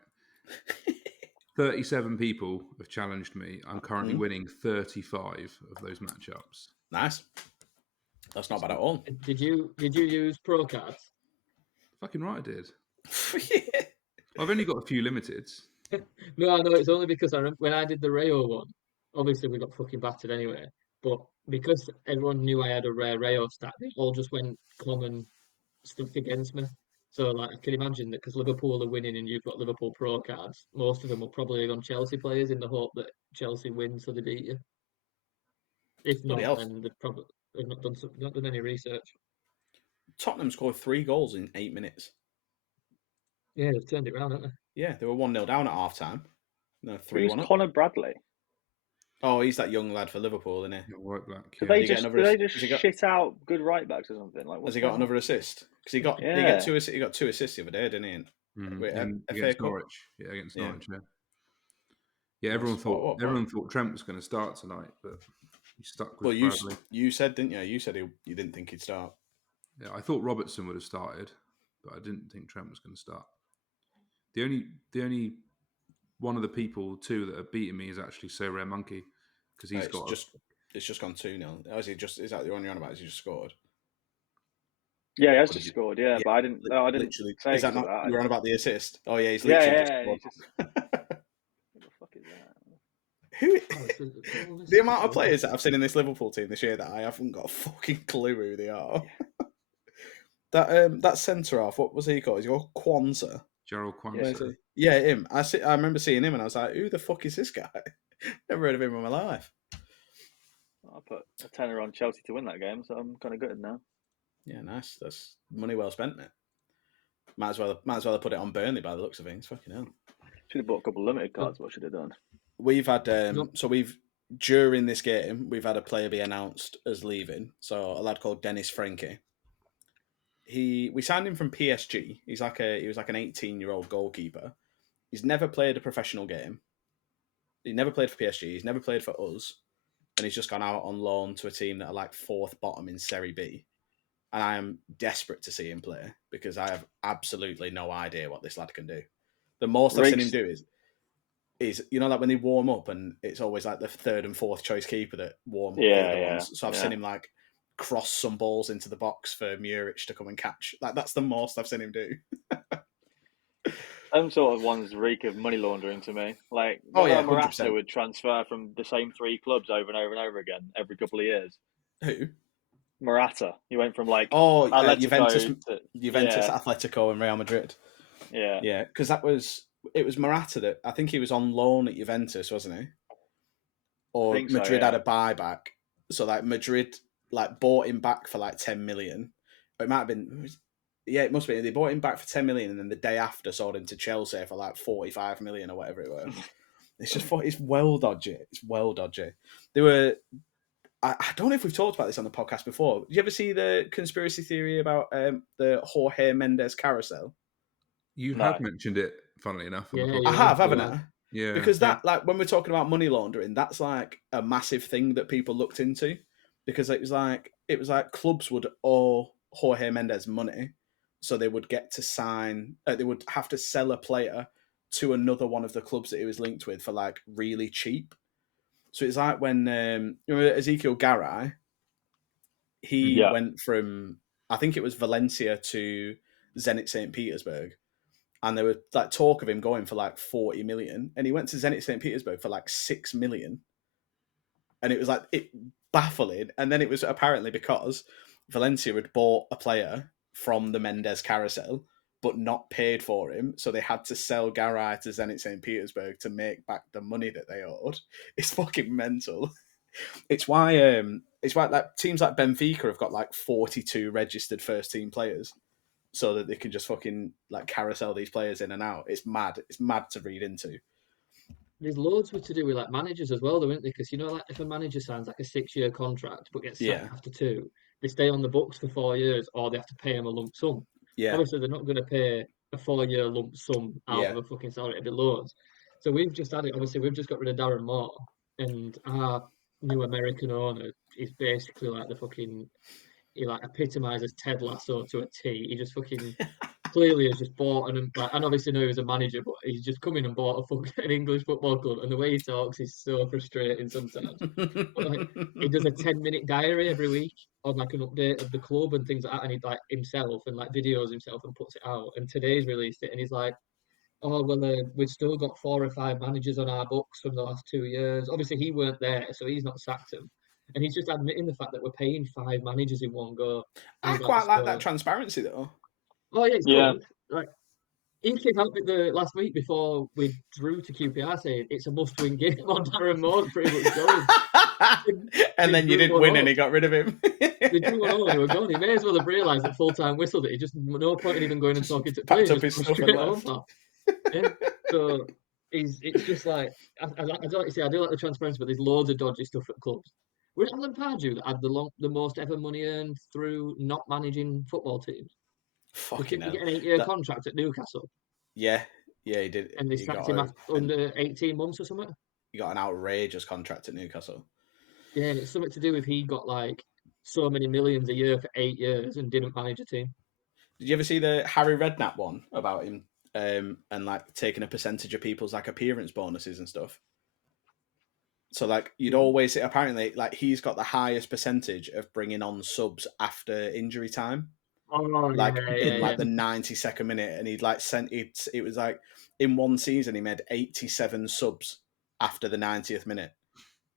37 people have challenged me. I'm currently winning 35 of those matchups. Nice. That's not bad at all. Did you use pro cards? Fucking right, I did. I've only got a few limiteds. No, it's only because I remember when I did the Rayo one. Obviously, we got fucking battered anyway. But because everyone knew I had a rare Rayo stat, they all just went common stuff against me. So, like, I can imagine that because Liverpool are winning and you've got Liverpool pro cards, most of them will probably have gone Chelsea players in the hope that Chelsea win, so they beat you. If not, then they've probably not done any research. Tottenham scored 3 goals in 8 minutes. Yeah, they've turned it around, haven't they? Yeah, they were 1-0 down at half time. No, 3-1 up. Connor Bradley? Oh, he's that young lad for Liverpool, isn't he? Right back. Did they just shit out good right backs or something? Like, has he got another assist? Because he got 2 assists the other day, didn't he? Against Norwich. Yeah, against Norwich. Yeah, everyone thought Trent was going to start tonight, but he stuck with Bradley. You said, didn't you? You said you didn't think he'd start. Yeah, I thought Robertson would have started, but I didn't think Trent was going to start. The only one of the people too that have beaten me is actually So Rare Monkey, because he's it's just gone 2-0. Is that the one you're on about? Has he just scored? Yeah, he has just scored. Yeah, but I didn't. Literally, say is that not? That. You're on about the assist. Oh yeah, he's literally just scored. What the fuck is that? The amount of players that I've seen in this Liverpool team this year that I haven't got a fucking clue who they are. That centre half, what was he called? Is he called Kwanzaa? Gerald Kwanzaa. Yeah, him. I remember seeing him and I was like, who the fuck is this guy? Never heard of him in my life. I put a tenner on Chelsea to win that game, so I'm kind of good now. Yeah, nice. That's money well spent, mate. Might as well have put it on Burnley by the looks of things. Fucking hell. Should have bought a couple of limited cards. What should have done? We've had during this game we've had a player be announced as leaving. So a lad called Dennis Franke. We signed him from PSG. He was like an 18-year-old goalkeeper. He's never played a professional game. He never played for PSG. He's never played for us, and he's just gone out on loan to a team that are like 4th bottom in Serie B. And I am desperate to see him play because I have absolutely no idea what this lad can do. The most I've seen him do is like when they warm up and it's always like the 3rd and 4th choice keeper that warm up the other ones. So I've seen him like cross some balls into the box for Muric to come and catch. Like that's the most I've seen him do. Them sort of ones reek of money laundering to me. Like, Oh, yeah, Morata 100%. would transfer from the same 3 clubs over and over and over again every couple of years. Who? Morata. He went from like Oh, Juventus, Atletico to Atletico, and Real Madrid. yeah. Yeah, because it was Morata that I think he was on loan at Juventus, wasn't he? Or Think so, Madrid yeah. had a buyback, so like Madrid like bought him back for like 10 million. Or it might have been, yeah, it must be. They bought him back for 10 million, and then the day after sold him to Chelsea for like 45 million or whatever it was. It's well dodgy. It's well dodgy. They were. I don't know if we've talked about this on the podcast before. Did you ever see the conspiracy theory about the Jorge Mendes carousel? You No. have mentioned it, funnily enough. On the Yeah, podcast. I have, haven't yeah. I? Yeah. Because that, like, when we're talking about money laundering, that's like a massive thing that people looked into. Because it was like clubs would owe Jorge Mendes money, so they would get to sign. They would have to sell a player to another one of the clubs that he was linked with for like really cheap. So it's like when you remember Ezekiel Garay, he Yeah. went from, I think it was Valencia to Zenit St. Petersburg, and there was like talk of him going for like 40 million, and he went to Zenit St. Petersburg for like 6 million, and it was like baffling. And then it was apparently because Valencia had bought a player from the Mendes carousel but not paid for him, so they had to sell Garay to Zenit St. Petersburg to make back the money that they owed. It's fucking mental. It's why like teams like Benfica have got like 42 registered first team players, so that they can just fucking like carousel these players in and out. It's mad. It's mad to read into. There's loads to do with like managers as well, though, isn't there? Because like if a manager signs like a 6-year contract but gets sacked Yeah. after 2, they stay on the books for 4 years, or they have to pay him a lump sum. Yeah. Obviously, they're not going to pay a 4-year lump sum out of a fucking salary. It'd be loads. So we've just had it. Obviously, we've just got rid of Darren Moore, and our new American owner is basically like the fucking. He like epitomizes Ted Lasso to a T. He just fucking clearly has just bought and obviously know he was a manager, but he's just come in and bought an English football club, and the way he talks is so frustrating sometimes. But like he does a 10-minute diary every week on like an update of the club and things like that, and he like himself and like videos himself and puts it out. And today's released it, and he's like, "Oh well, we've still got 4 or 5 managers on our books from the last 2 years. Obviously, he weren't there, so he's not sacked him." And he's just admitting the fact that we're paying 5 managers in one go. And I he's quite like "So- that transparency though. Oh yeah, it's Yeah. good. Like he came out with the last week before we drew to QPR saying it's a must-win game on Darren Moore's pretty much going. And then you didn't win, and he got rid of him. They drew 1-1 and they were gone. He may as well have realised at full-time whistle that he just no point in even going and Just talking to packed players. up Just his go stuff and straight home, left. pal. Yeah. So it's just like I don't like to say I do like the transparency, but there's loads of dodgy stuff at clubs. Was it Alan Pardew that had the most ever money earned through not managing football teams? Fucking Didn't hell. he get an 8-year That- contract at Newcastle? yeah, he did. And they He sacked got him and under 18 months or something? he got an outrageous contract at Newcastle. Yeah, and it's something to do with he got like so many millions a year for 8 years and didn't manage a team. Did you ever see the Harry Redknapp one about him and like taking a percentage of people's like appearance bonuses and stuff? So like you'd always apparently like he's got the highest percentage of bringing on subs after injury time. Oh, Like in like yeah. the 92nd minute, and he'd like sent it. It was like in one season he made 87 subs after the 90th minute,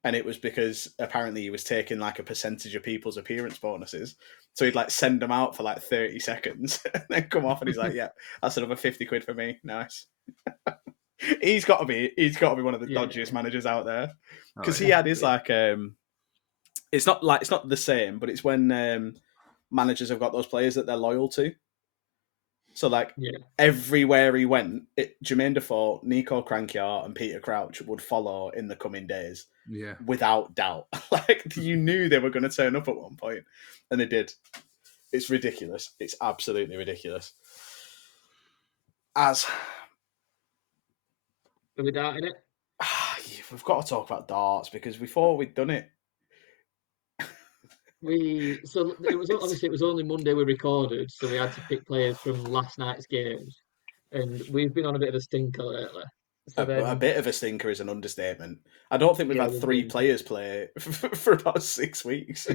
and it was because apparently he was taking like a percentage of people's appearance bonuses. So he'd like send them out for like 30 seconds, and then come off, and he's like, "Yeah, that's another 50 quid for me. Nice." He's got to be one of the dodgiest managers out there, because he had his like it's not the same, but it's when managers have got those players that they're loyal to. So like everywhere he went, Jermaine Defoe, Nico Crankiart, and Peter Crouch would follow in the coming days. Yeah, without doubt. Like you knew they were going to turn up at one point, and they did. It's ridiculous. It's absolutely ridiculous. Are we darting it? We've got to talk about darts because before we'd done it. It was only Monday we recorded, so we had to pick players from last night's games, and we've been on a bit of a stinker lately. So a bit of a stinker is an understatement. I don't think we've had 3 players play for about 6 weeks.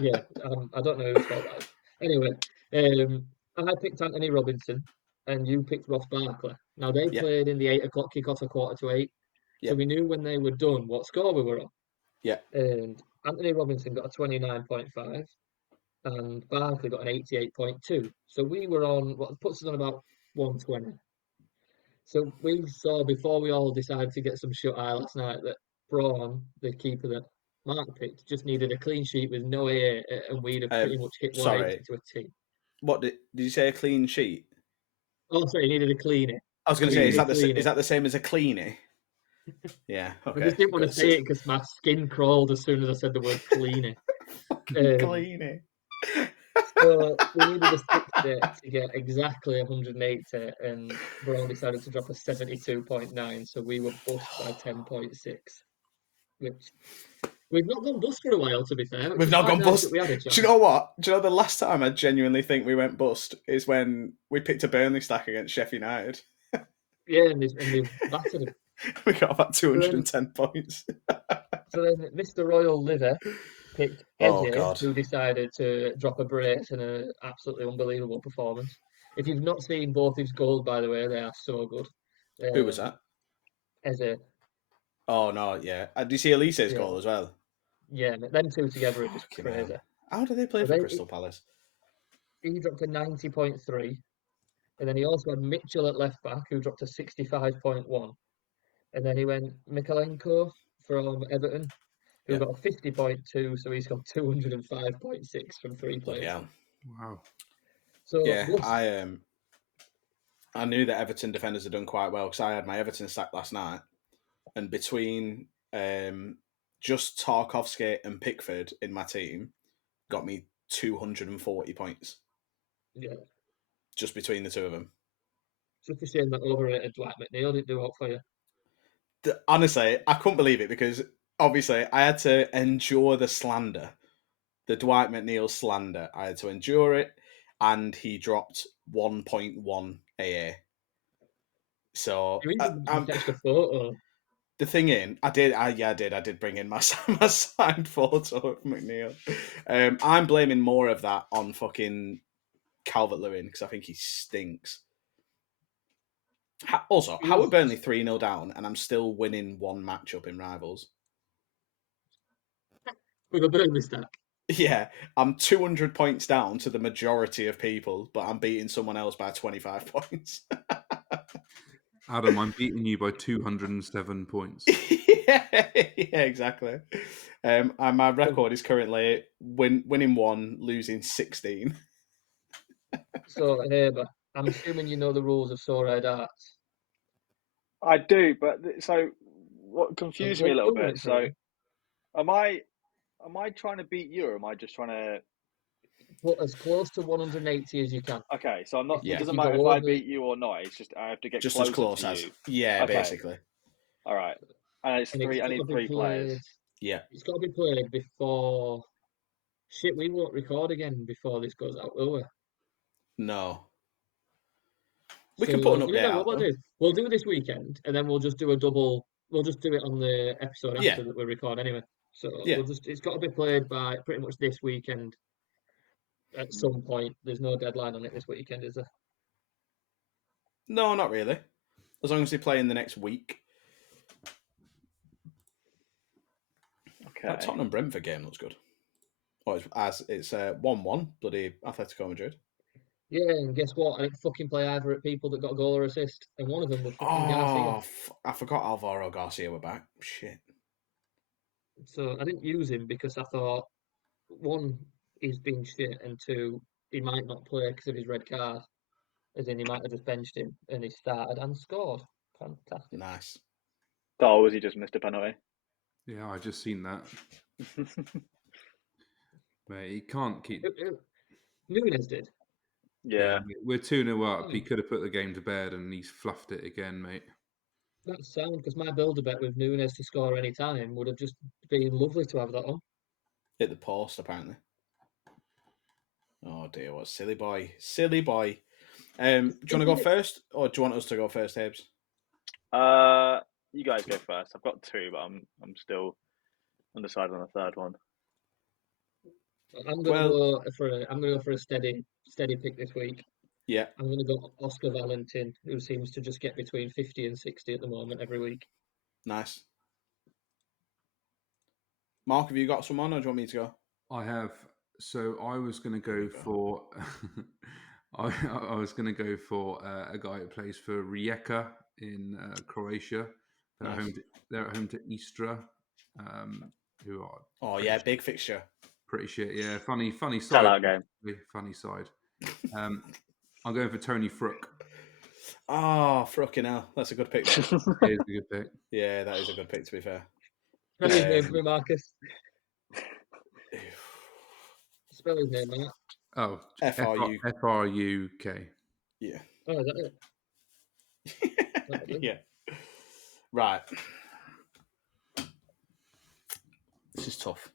Yeah, I don't know who's fault that is. Anyway, I picked Anthony Robinson. and you picked Ross Barkley. Now they Yeah. played in the 8 o'clock kickoff, a quarter to 8. Yeah. So we knew when they were done what score we were on. Yeah. And Anthony Robinson got a 29.5 and Barkley got an 88.2. So we were on what puts us on about 120. So we saw before we all decided to get some shut eye last night that Braun, the keeper that Mark picked, just needed a clean sheet with no AA, and we'd have pretty much hit 180 Sorry. to a T. What did you say? A clean sheet? Oh, sorry, he needed a cleaner. I was going to say, is that the same as a cleanie? Yeah. Okay. I just didn't want to say it because my skin crawled as soon as I said the word cleaner. Cleanie. So we needed a 60 to get exactly 180, and Braun decided to drop a 72.9, so we were bust by 10.6, which we've not gone bust for a while, to be fair. We've not gone bust. We had a Do you know what? Do you know the last time I genuinely think we went bust is when we picked a Burnley stack against Sheffield United. Yeah, and they battered him. We got about 210 points. So then Mr. Royal Liver picked Oh, Eze, God. who decided to drop a brace in an absolutely unbelievable performance. If you've not seen both his goals, by the way, they are so good. Who was that? Eze. Oh, no, yeah. Did you see Elise's Yeah. goal as well? Yeah, them two together are just Fucking crazy. hell. How do they play for Crystal Palace? He dropped a 90.3. And then he also had Mitchell at left back, who dropped a 65.1. And then he went Mikalenko from Everton, who Yep. got a 50.2. So he's got 205.6 from 3 Bloody players. hell. Wow. So yeah, I knew that Everton defenders had done quite well because I had my Everton stack last night, and between just Tarkovsky and Pickford in my team, got me 240 points. Yeah. Just between the two of them. It's just a shame that overrated Dwight McNeil didn't do up for you. Honestly, I couldn't believe it because obviously I had to endure the slander, the Dwight McNeil slander. I had to endure it, and he dropped 1.1 AA. So You fetched a photo. The thing in, I did bring in my my signed photo of McNeil. I'm blaming more of that on fucking Calvert-Lewin because I think he stinks. Also, how are Burnley 3-0 down and I'm still winning one matchup in Rivals? With a Burnley stack. Yeah, I'm 200 points down to the majority of people, but I'm beating someone else by 25 points. Adam, I'm beating you by 207 points. yeah, exactly. And my record is currently winning 1, losing 16. So, Haber, I'm assuming you know the rules of So Red Arts. I do, but so what confused me a little bit. So, am I trying to beat you, or am I just trying to put as close to 180 as you can? Okay, so I'm not. If It doesn't you matter go if I over- beat you or not. It's just I have to get Just closer as close to as you. yeah, Okay. basically. All right, and it's and three. I need gotta be 3 players. played- Yeah. It's got to be played before. Shit, we won't record again before this goes out, will we? No. We So, can put an update what out, we'll though. do? We'll do this weekend, and then we'll just do a double. We'll just do it on the episode after Yeah. that we record anyway. So Yeah. it's got to be played by pretty much this weekend at some point. There's no deadline on it this weekend, is there? No, not really. As long as they play in the next week. Okay. That Tottenham Brentford game looks good. Oh, it's 1-1, bloody Atletico Madrid. Yeah, and guess what? I didn't fucking play either at people that got a goal or assist, and one of them was fucking Garcia. Oh, I forgot Alvaro Garcia were back. Shit. So I didn't use him because I thought, one, he's been shit, and two, he might not play because of his red card. As in, he might have just benched him, and he started and scored. Fantastic. Nice. Oh, was he just missed a penalty? Yeah, I just seen that. Mate, he can't keep. Nunes did. Yeah. Mate, we're 2-0 up. He could have put the game to bed and he's fluffed it again, mate. That's sound because my builder bet with Nunes to score any time would have just been lovely to have that on. Hit the post, apparently. Oh dear, what silly boy. Silly boy. Do you want to go first, or do you want us to go first, Habes? You guys go first. I've got 2, but I'm still undecided on the third one. I'm gonna go for a steady pick this week. Yeah. I'm going to go Oscar Valentin, who seems to just get between 50 and 60 at the moment every week. Nice. Mark, have you got someone, or do you want me to go? I have. So I was going to go for. I was going to go for a guy who plays for Rijeka in Croatia. They're Nice. at home to Istra, who are. Oh yeah, big fixture. Pretty shit. Yeah, funny side. Sellout game. Funny side. I'm going for Tony Frook. Oh, fucking hell. That's a good pick. It is a good pick. Yeah, that is a good pick, to be fair. Spell his name for me, Marcus. Spell his name, Matt. Oh, F-R-U. Fruk. Yeah. Oh, is that it? Yeah. Right. This is tough.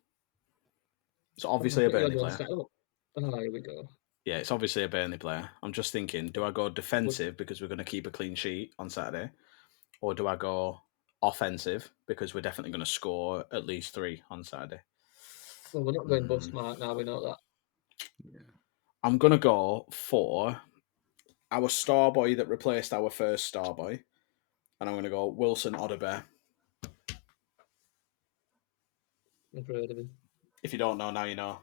It's obviously a Burnley player. Oh, here we go. Yeah, it's obviously a Burnley player. I'm just thinking, do I go defensive because we're going to keep a clean sheet on Saturday? Or do I go offensive because we're definitely going to score at least 3 on Saturday? Well, we're not going bust smart now, we know that. Yeah. I'm going to go for our star boy that replaced our first star boy. And I'm going to go Wilson Odobert. Never heard of him. If you don't know, now you know.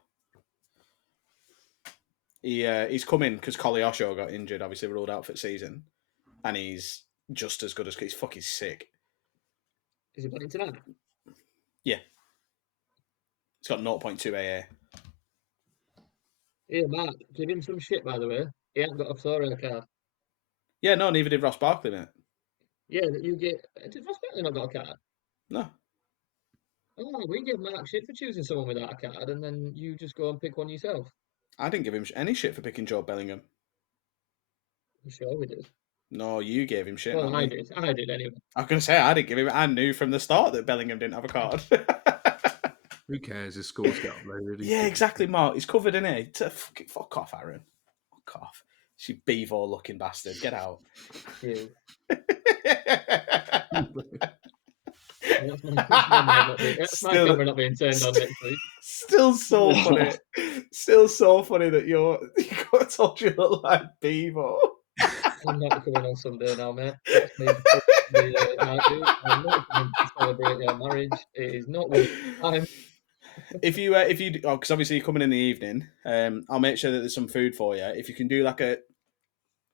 He's come in because Koleosho got injured, obviously ruled out for the season. And he's just as good as... He's fucking sick. Is he playing tonight? Yeah. He's got 0.2 AA. Yeah, Mark, give him some shit, by the way. He hasn't got a Florida card. Yeah, no, neither did Ross Barkley, mate. Yeah, that you get... Did Ross Barkley not got a card? No. Oh, we give Mark shit for choosing someone without a card, and then you just go and pick one yourself. I didn't give him any shit for picking Joe Bellingham. I'm sure we did. No, you gave him shit. Well, I did. I did anyway. I was going to say, I didn't give him... I knew from the start that Bellingham didn't have a card. Who cares? His scores get uploaded. Yeah, exactly, Mark. He's covered in it. Fuck off, Aaron. Fuck off. You beaver-looking bastard. Get out. You. That's my camera not being turned on next week. Still so funny. Still so funny that you told you look like Beaver. I'm not coming on Sunday now, mate. That's me. I'm not coming to celebrate your marriage. It is not worth time. If you, because obviously you're coming in the evening, I'll make sure that there's some food for you. If you can do like a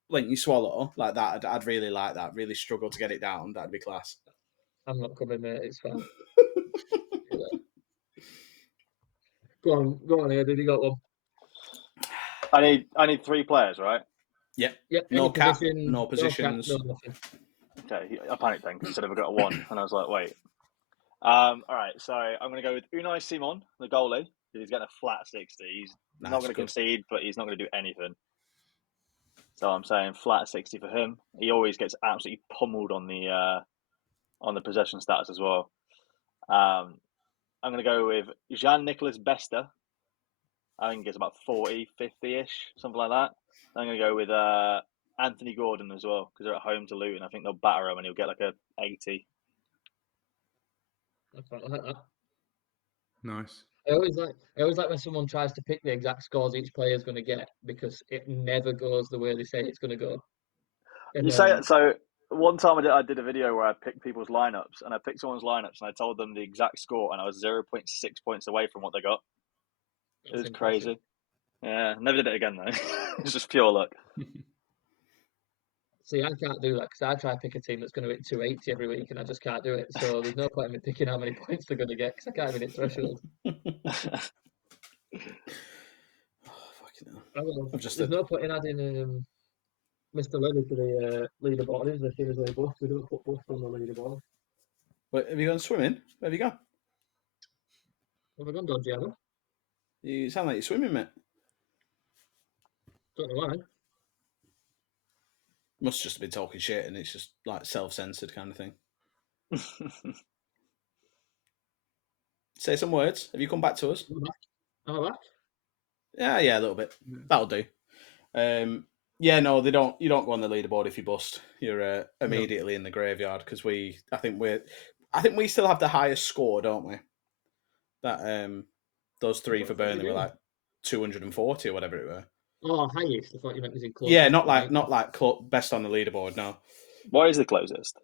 lengthy swallow like that, I'd really like that. Really struggle to get it down. That'd be class. I'm not coming, mate. It's fine. Go on, Ed. Have you got one? I need 3 players, right? Yep. No cap, position, no positions. No nothing. Okay, I panicked then because he said I've got a 1, and I was like, wait. All right, so I'm going to go with Unai Simon, the goalie. He's getting a flat 60. He's not going to concede, but he's not going to do anything. So I'm saying flat 60 for him. He always gets absolutely pummeled on the possession stats as well. I'm going to go with Jean-Nicolas Besta. I think it's about 40, 50-ish, something like that. I'm going to go with Anthony Gordon as well, because they're at home to Luton. I think they'll batter him and he'll get like a 80. I quite like that. Nice. I always like when someone tries to pick the exact scores each player is going to get, because it never goes the way they say it's going to go. And you say it, so one time I did a video where I picked people's lineups, and I picked someone's lineups and I told them the exact score, and I was 0.6 points away from what they got. It was crazy. Yeah, never did it again though. It's just pure luck. See, I can't do that because I try to pick a team that's going to hit 280 every week, and I just can't do it. So there's no point in me picking how many points they're going to get because I can't even hit threshold. There's no point in adding Mr. Lenny to the leaderboard, is there? Seeing as we don't put Buff on the leaderboard. Wait, have you gone swimming? Where have you gone? Have I gone dodgy, have I? You sound like you're swimming, mate. Don't know why. Must just have been talking shit, and it's just like self-censored kind of thing. Say some words. Have you come back to us? Am I back? Yeah, a little bit. That'll do. Yeah, no, they don't. You don't go on the leaderboard if you bust. You're immediately in the graveyard because I think we still have the highest score, don't we? That those 3 for Burnley were like 240 or whatever it were. Oh, highest. I thought you meant was in closest. Yeah, not like best on the leaderboard. No, What is the closest?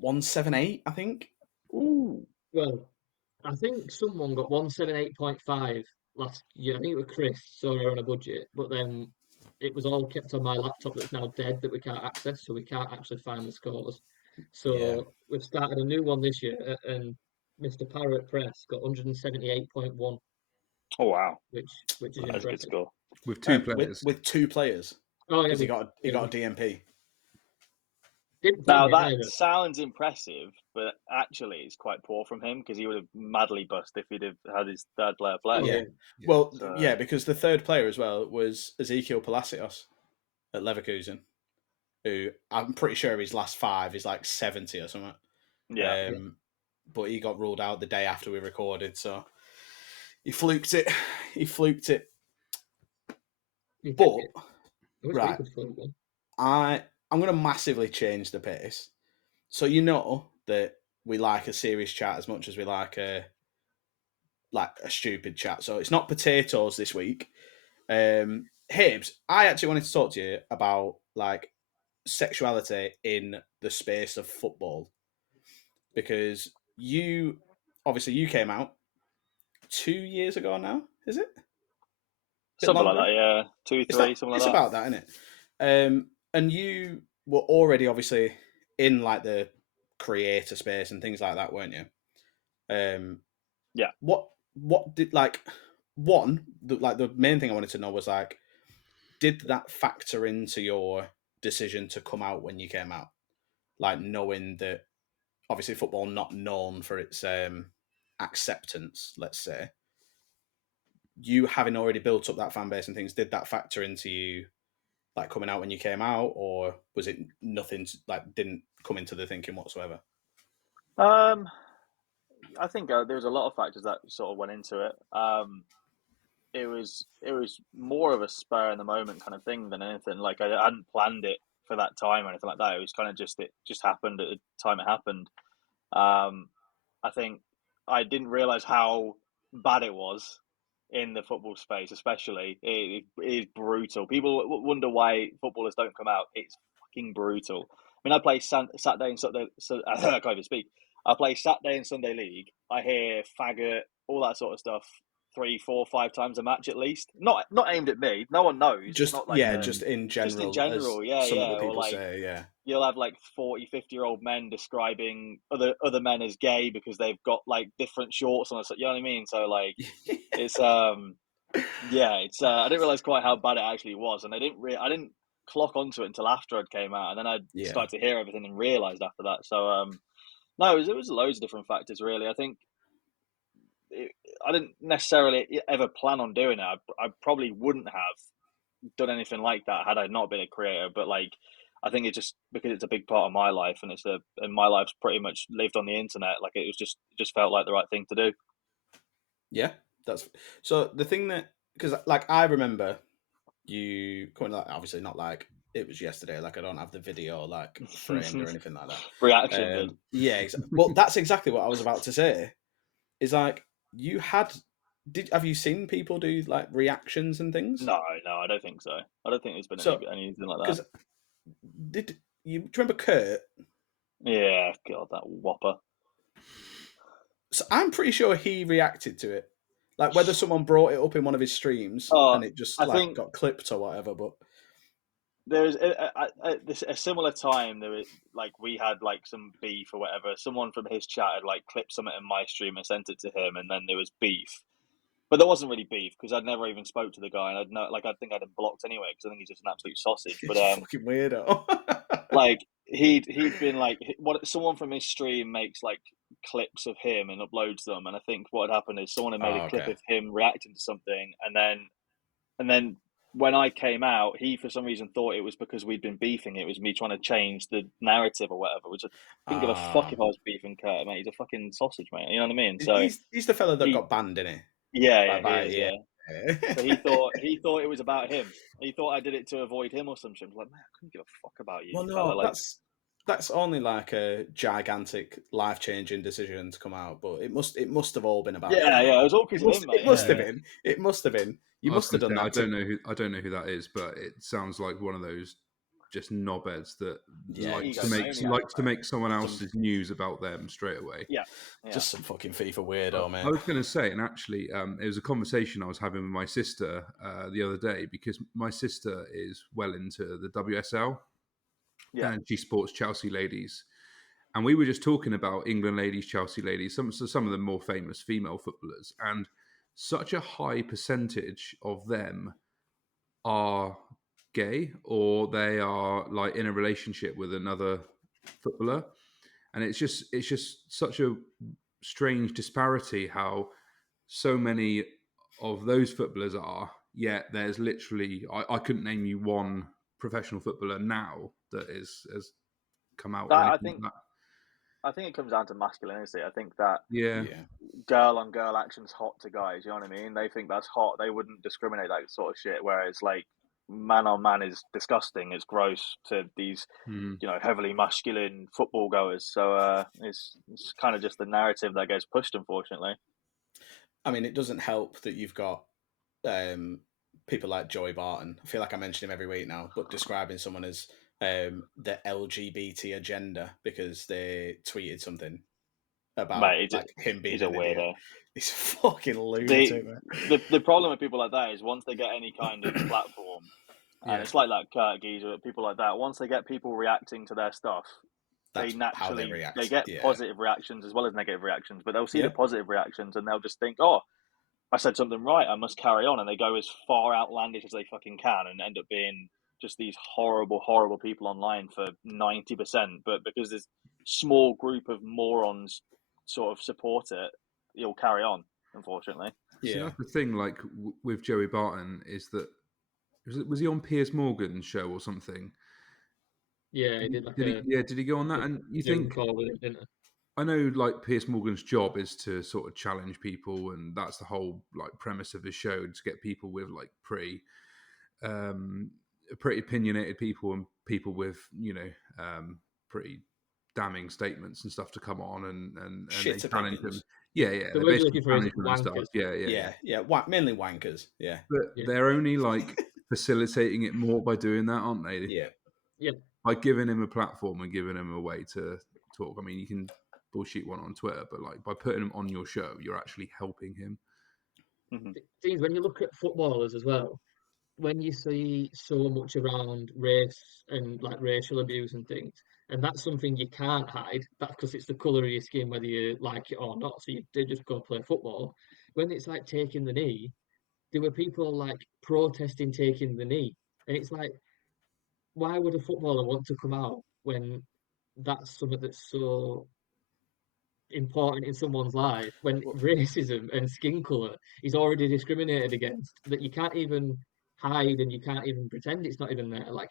178, I think. Ooh. Well, I think someone got 178.5 last year. I think it was Chris, so we're on a budget. But then it was all kept on my laptop that's now dead that we can't access, so we can't actually find the scores. So Yeah. we've started a new one this year, and Mr. Parrot Press got 178.1, Oh wow, which is that's a good impressive. score. With two players. With two players. Oh yeah, Because he got a DMP. didn't Now find it that either. sounds impressive, but actually it's quite poor from him because he would have madly bust if he'd have had his third player play. Oh, Yeah. yeah. Well, So- yeah, because the third player as well was Ezekiel Palacios at Leverkusen, who I'm pretty sure his last 5 is like 70 or something. Yeah. But he got ruled out the day after we recorded, so he fluked it. He fluked it. He did But it. I wish we right, could fluke one. I'm going to massively change the pace. So you know that we like a serious chat as much as we like a stupid chat. So it's not potatoes this week. Hibbs, I actually wanted to talk to you about like sexuality in the space of football, because you came out 2 years ago now, is it? Something like that, yeah. 2, 3, something like it's that. about that, isn't it? And you were already obviously in like the creator space and things like that, weren't you? Yeah. What did like the main thing I wanted to know was like, did that factor into your decision to come out when you came out? Like knowing that obviously football not known for its acceptance, let's say. You having already built up that fan base and things, did that factor into you like coming out when you came out, or was it nothing, like didn't come into the thinking whatsoever? I think there was a lot of factors that sort of went into it. It was more of a spur in the moment kind of thing than anything. Like I hadn't planned it for that time or anything like that. It was kind of it just happened at the time it happened. I think I didn't realize how bad it was in the football space, especially. It is brutal. People wonder why footballers don't come out. It's fucking brutal. I mean, I play Saturday and Sunday. I can't even speak. I play Saturday and Sunday league. I hear faggot, all that sort of stuff, 3, 4, 5 times a match at least. Not aimed at me. No one knows. Just not like, just in general. just in general. As Yeah, some yeah. other people Or like, say, yeah. You'll have like 40, 50-year-old men describing other men as gay because they've got like different shorts on. You know what I mean? So like, it's yeah, it's I didn't realize quite how bad it actually was, and I didn't clock onto it until after it came out, and then I started to hear everything and realized after that. So no, it was loads of different factors really. I think I didn't necessarily ever plan on doing it. I probably wouldn't have done anything like that had I not been a creator, but like I think it's just because it's a big part of my life, and and my life's pretty much lived on the internet. Like it just felt like the right thing to do. Yeah, that's so the thing that, because like I remember you coming, like obviously not like it was yesterday. Like I don't have the video like framed or anything like that. Reaction. Yeah, exactly. Well, that's exactly what I was about to say. Is like you had. Have you seen people do like reactions and things? No, I don't think so. I don't think there's been anything like that. Do you remember Kurt? Yeah, God, that whopper. So I'm pretty sure he reacted to it. Like whether someone brought it up in one of his streams and it just got clipped or whatever. But there's a similar time. There was like we had like some beef or whatever. Someone from his chat had like clipped something in my stream and sent it to him, and then there was beef. But there wasn't really beef because I'd never even spoke to the guy, and I think I'd him blocked anyway because I think he's just an absolute sausage. But fucking weirdo. like he'd been like someone from his stream makes like clips of him and uploads them, and I think what had happened is someone had made a clip of him reacting to something, and then when I came out, he for some reason thought it was because we'd been beefing. It was me trying to change the narrative or whatever. Which I didn't give a fuck if I was beefing Kurt, mate. He's a fucking sausage, mate. You know what I mean? So he's the fella that got banned, isn't he? Yeah, he is. So he thought it was about him. He thought I did it to avoid him or some shit. I was like, man, I couldn't give a fuck about you. Well, no, that's only like a gigantic life-changing decision to come out, but it must have all been about him. Yeah, it was all because of him, mate. It must have been. It must have been. You I was must have done gonna that. say, I don't know who that is, but it sounds like one of those just knobheads that Yeah, likes to make someone else's news about them straight away. Yeah. Just some fucking FIFA weirdo, mate. I was going to say, and actually, it was a conversation I was having with my sister the other day, because my sister is well into the WSL, and she supports Chelsea ladies. And we were just talking about England ladies, Chelsea ladies, some of the more famous female footballers, and such a high percentage of them are gay, or they are like in a relationship with another footballer, and it's just such a strange disparity how so many of those footballers are, yet there's literally I couldn't name you one professional footballer now that has come out or anything like that. I think it comes down to masculinity. I think that Yeah. girl on girl action's hot to guys. You know what I mean? They think that's hot. They wouldn't discriminate that sort of shit. Whereas like man on man is disgusting. It's gross to these, heavily masculine football goers. So it's kind of just the narrative that gets pushed, unfortunately. I mean, it doesn't help that you've got people like Joey Barton. I feel like I mention him every week now, but describing someone as the LGBT agenda because they tweeted something about him being he's a weirdo. Idiot. He's a fucking lunatic. The problem with people like that is once they get any kind of platform, and it's like that Kurt Geezer, people like that. Once they get people reacting to their stuff, they get positive reactions as well as negative reactions. But they'll see the positive reactions and they'll just think, "Oh, I said something right. I must carry on." And they go as far outlandish as they fucking can and end up being just these horrible, horrible people online for 90%. But because this small group of morons sort of support it, you'll carry on, unfortunately. Yeah. So that's the thing, like with Joey Barton, is that was he on Piers Morgan's show or something? Yeah, he did. Did he go on that? And you think? I know, like Piers Morgan's job is to sort of challenge people, and that's the whole like premise of his show, to get people with like pretty opinionated people and people with pretty damning statements and stuff to come on and they challenge them. Yeah. They're basically challenge them and stuff. Yeah. Mainly wankers. Yeah. But they're only like facilitating it more by doing that, aren't they? Yeah. By giving him a platform and giving him a way to talk. I mean, you can bullshit one on Twitter, but like by putting him on your show, you're actually helping him. Things when you look at footballers as well, when you see so much around race and like racial abuse and things, and that's something you can't hide. That's because it's the colour of your skin, whether you like it or not. So they just go play football. When it's like taking the knee, there were people like protesting taking the knee, and it's like, why would a footballer want to come out when that's something that's so important in someone's life, when racism and skin colour is already discriminated against, that you can't even hide and you can't even pretend it's not even there? Like,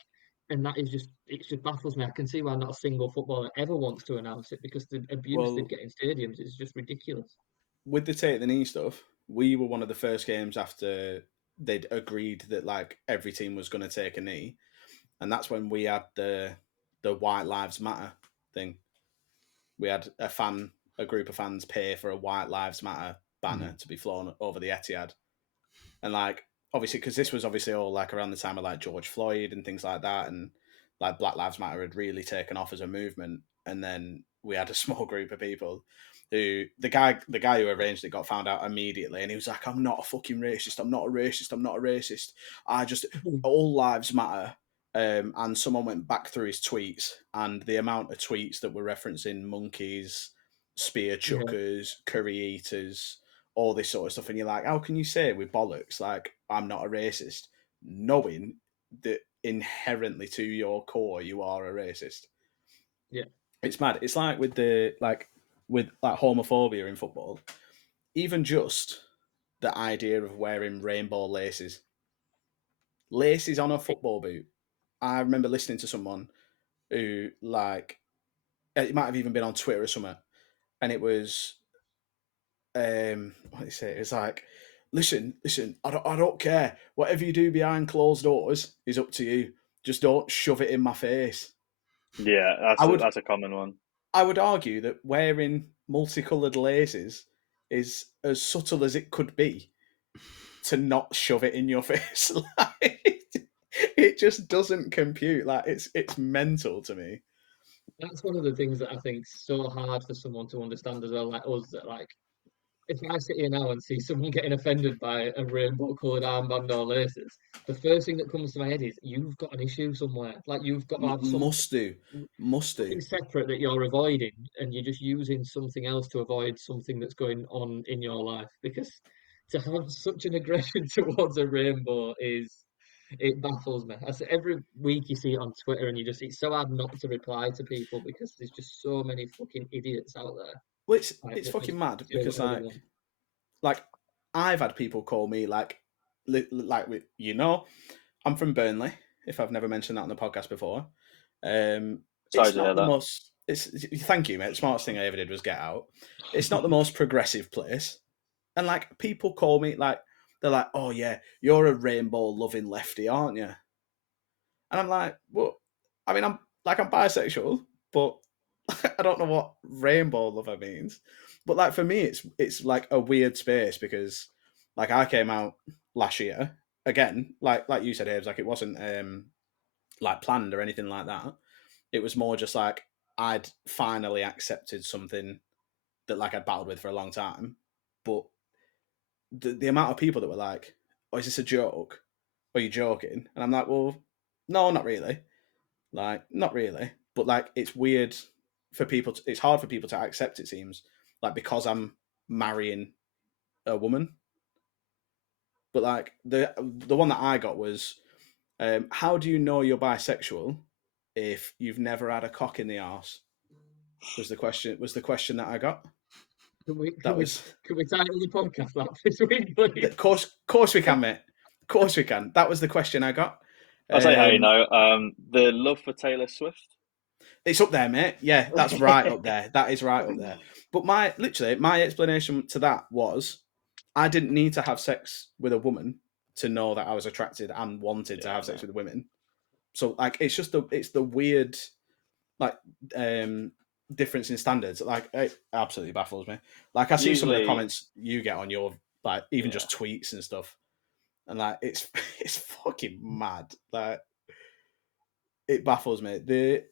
and that is it just baffles me. I can see why not a single footballer ever wants to announce it, because the abuse they get in stadiums is just ridiculous. With the take the knee stuff, we were one of the first games after they'd agreed that like every team was going to take a knee, and that's when we had the White Lives Matter thing. We had a group of fans pay for a White Lives Matter banner to be flown over the Etihad, and like obviously because this was obviously all like around the time of like George Floyd and things like that, and like Black Lives Matter had really taken off as a movement, and then we had a small group of people who the guy who arranged it got found out immediately, and he was like, "I'm not a fucking racist. I'm not a racist. I just all lives matter." And someone went back through his tweets, and the amount of tweets that were referencing monkeys, spear chuckers, curry eaters, all this sort of stuff, and you're like, how can you say with bollocks like I'm not a racist, knowing that inherently to your core you are a racist? Yeah, it's mad. It's like with homophobia in football, even just the idea of wearing rainbow laces on a football boot. I remember listening to someone who, like, it might have even been on Twitter or something, and it was, what did he say? It was like, listen, I don't care. Whatever you do behind closed doors is up to you. Just don't shove it in my face. Yeah, that's a common one. I would argue that wearing multicoloured laces is as subtle as it could be to not shove it in your face. Like, it just doesn't compute. Like, it's mental to me. That's one of the things that I think is so hard for someone to understand as well, like us, that like if I sit here now and see someone getting offended by a rainbow coloured armband or laces, the first thing that comes to my head is you've got an issue somewhere. Like you've got to have Must do. something separate that you're avoiding, and you're just using something else to avoid something that's going on in your life. Because to have such an aggression towards a rainbow it baffles me. Every week you see it on Twitter, and it's so hard not to reply to people because there's just so many fucking idiots out there. Well, Like, it's that fucking just mad say because whatever they want. like I've had people call me like I'm from Burnley. If I've never mentioned that on the podcast before, Sorry it's to not hear the that. most. It's thank you, mate. The smartest thing I ever did was get out. It's not the most progressive place, and like people call me like they're like, "Oh yeah, you're a rainbow loving lefty, aren't you?" And I'm like, "Well, I mean, I'm bisexual, but I don't know what rainbow lover means." But like for me, it's like a weird space because like I came out last year again, like you said, Abe's, like it wasn't like planned or anything like that. It was more just like I'd finally accepted something that like I'd battled with for a long time. But the amount of people that were like, "Oh, is this a joke? Are you joking?" And I'm like, "Well, no, not really. Like, not really. But like, it's weird for people. It's hard for people to accept. It seems like because I'm marrying a woman. But like the one that I got was, how do you know you're bisexual if you've never had a cock in the arse? Was the question that I got. Can we That was title the podcast that this week, please? of course we can, mate. Of course we can. That was the question I got. I'll tell you how you know. The love for Taylor Swift. It's up there, mate. Yeah, that's right up there. That is right up there. But my explanation to that was I didn't need to have sex with a woman to know that I was attracted and wanted to have sex with women. So like it's just the weird like difference in standards. Like it absolutely baffles me. Like I see some of the comments you get on your like even just tweets and stuff. And like it's fucking mad. Like it baffles me. The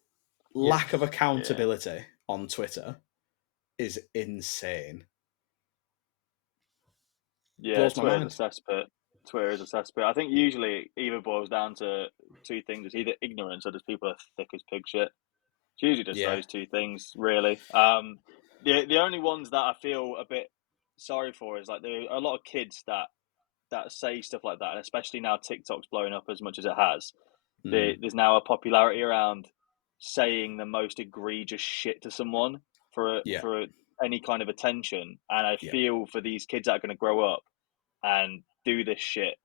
lack of accountability on Twitter is insane. Yeah, Blows my Twitter mind. is a cesspit. Twitter is a cesspit. I think usually it either boils down to two things. It's either ignorance or just people are thick as pig shit. It's usually just those two things, really. The only ones that I feel a bit sorry for is like there are a lot of kids that say stuff like that, and especially now TikTok's blowing up as much as it has. There's now a popularity around saying the most egregious shit to someone for any kind of attention, and I feel for these kids that are going to grow up and do this shit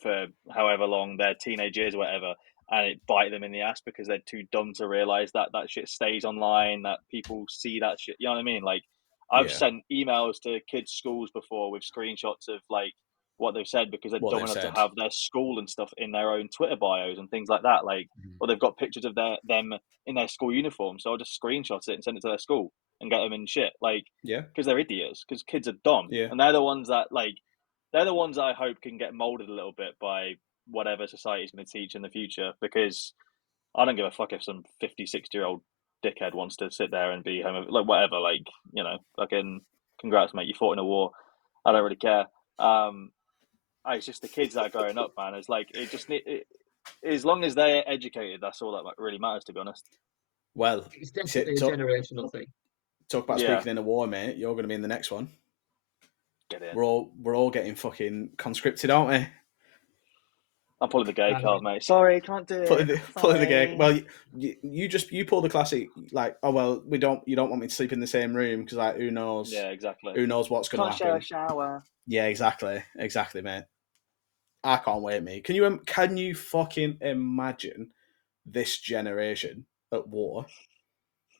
for however long, their teenage years or whatever, and it bite them in the ass because they're too dumb to realize that that shit stays online, that people see that shit. You know what I mean? Like, I've sent emails to kids' schools before with screenshots of like what they've said because they're dumb enough to have their school and stuff in their own Twitter bios and things like that. Like, or they've got pictures of them in their school uniform, so I'll just screenshot it and send it to their school and get them in shit. Like, because they're idiots, because kids are dumb, and they're the ones that they're the ones that I hope can get molded a little bit by whatever society's going to teach in the future, because I don't give a fuck if some 50, 60-year-old dickhead wants to sit there and be like whatever, like, you know, fucking congrats, mate, you fought in a war. I don't really care. It's just the kids that are growing up, man. It's like, as long as they're educated, that's all that really matters, to be honest. Well, it's definitely a generational thing. Talk about speaking in a war, mate. You're going to be in the next one. Get in. We're all getting fucking conscripted, aren't we? I'm pulling the gay card, mate. Sorry, can't do it. Pulling the gay. Well, you pull the classic, like, oh well, you don't want me to sleep in the same room because like who knows? Yeah, exactly. Who knows what's going to happen? Can't share a shower. Yeah, exactly, mate. I can't wait, mate. Can you fucking imagine this generation at war?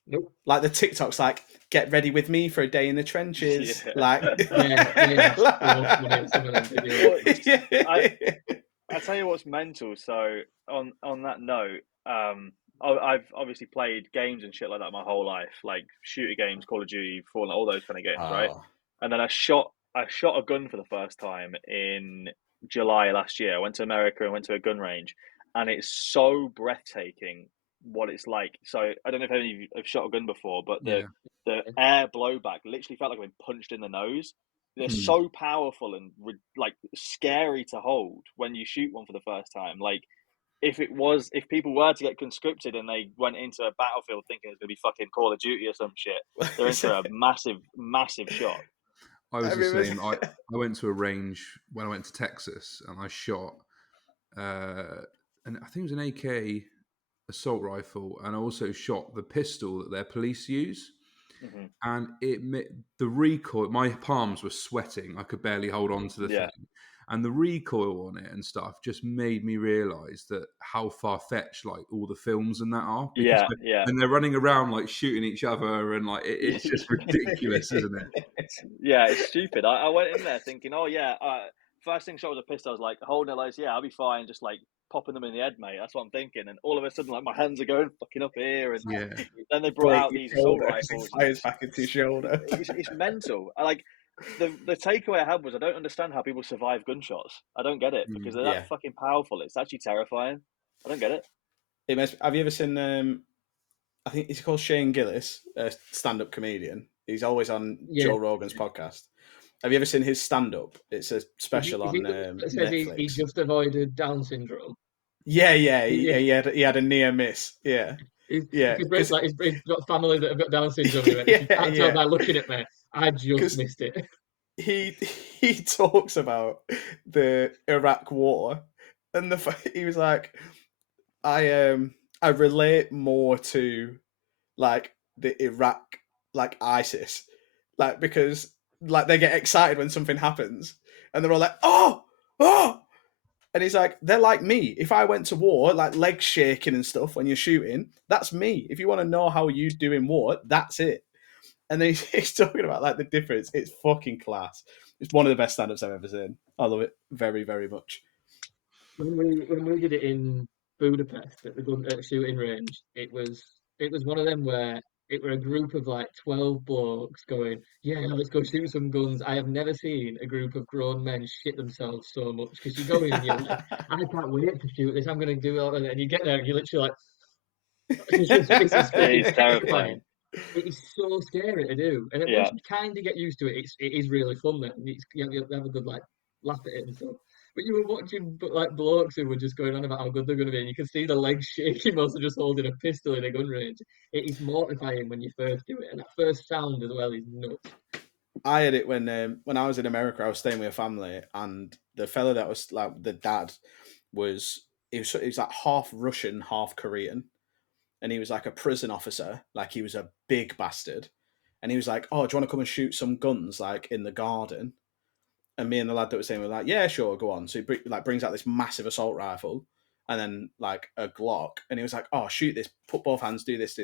Nope. Like the TikToks, like, get ready with me for a day in the trenches. Like, I tell you what's mental. So on that note, I've obviously played games and shit like that my whole life, like shooter games, Call of Duty, Fallout, all those kind of games, right? Oh. And then I shot a gun for the first time in July last year. I went to America and went to a gun range, and it's so breathtaking what it's like. So I don't know if any of you have shot a gun before, but the air blowback literally felt like I've been punched in the nose. They're so powerful and like scary to hold when you shoot one for the first time. Like if people were to get conscripted and they went into a battlefield thinking it's going to be fucking Call of Duty or some shit, they're in for a massive shock. I was the same. I went to a range when I went to Texas, and I shot, and I think it was an AK assault rifle, and I also shot the pistol that their police use. Mm-hmm. And the recoil, my palms were sweating. I could barely hold on to the thing. And the recoil on it and stuff just made me realise that how far-fetched like all the films and that are. Yeah. And they're running around like shooting each other, and like it's just ridiculous, isn't it? Yeah, it's stupid. I went in there thinking, oh yeah, first thing shot was a pistol. I was like holding it like, yeah, I'll be fine, just like popping them in the head, mate. That's what I'm thinking. And all of a sudden, like my hands are going fucking up here, and then they brought out these assault rifles. Fires back into your shoulder. It's mental. The takeaway I had was I don't understand how people survive gunshots. I don't get it because they're that fucking powerful. It's actually terrifying. I don't get it. Have you ever seen? I think he's called Shane Gillis, a stand-up comedian. He's always on Joe Rogan's podcast. Have you ever seen his stand-up? It's a special on Netflix. He just avoided Down syndrome. Yeah. He had a near miss. Yeah. Because like he's got family that have got Down syndrome. You can't tell by looking at me. I just missed it. He talks about the Iraq War, and he was like, I relate more to like the Iraq, like ISIS, like because like they get excited when something happens, and they're all like, oh. And he's like, they're like me. If I went to war, like legs shaking and stuff when you're shooting, that's me. If you want to know how you do in war, that's it. And then he's talking about like the difference. It's fucking class. It's one of the best stand-ups I've ever seen. I love it very, very much. When we did it in Budapest at the shooting range, it was one of them where it were a group of like 12 blokes going, yeah, let's go shoot some guns. I have never seen a group of grown men shit themselves so much because you go in and you're like, I can't wait to shoot this. I'm going to do it. And you get there and you're literally like, it's terrifying. It is so scary to do. And once you kind of get used to it, it is really fun then. You have a good like laugh at it and stuff. But you were watching like blokes who were just going on about how good they're going to be, and you can see the legs shaking whilst they're just holding a pistol in a gun range. It is mortifying when you first do it, and that first sound as well is nuts. I had it when I was in America. I was staying with a family, and the fella that was like the dad was like half Russian, half Korean, and he was like a prison officer. Like he was a big bastard, and he was like, "Oh, do you want to come and shoot some guns like in the garden?" And me and the lad that was saying were like, yeah, sure, go on. So he brings out this massive assault rifle and then like a Glock. And he was like, oh, shoot this, put both hands, do this.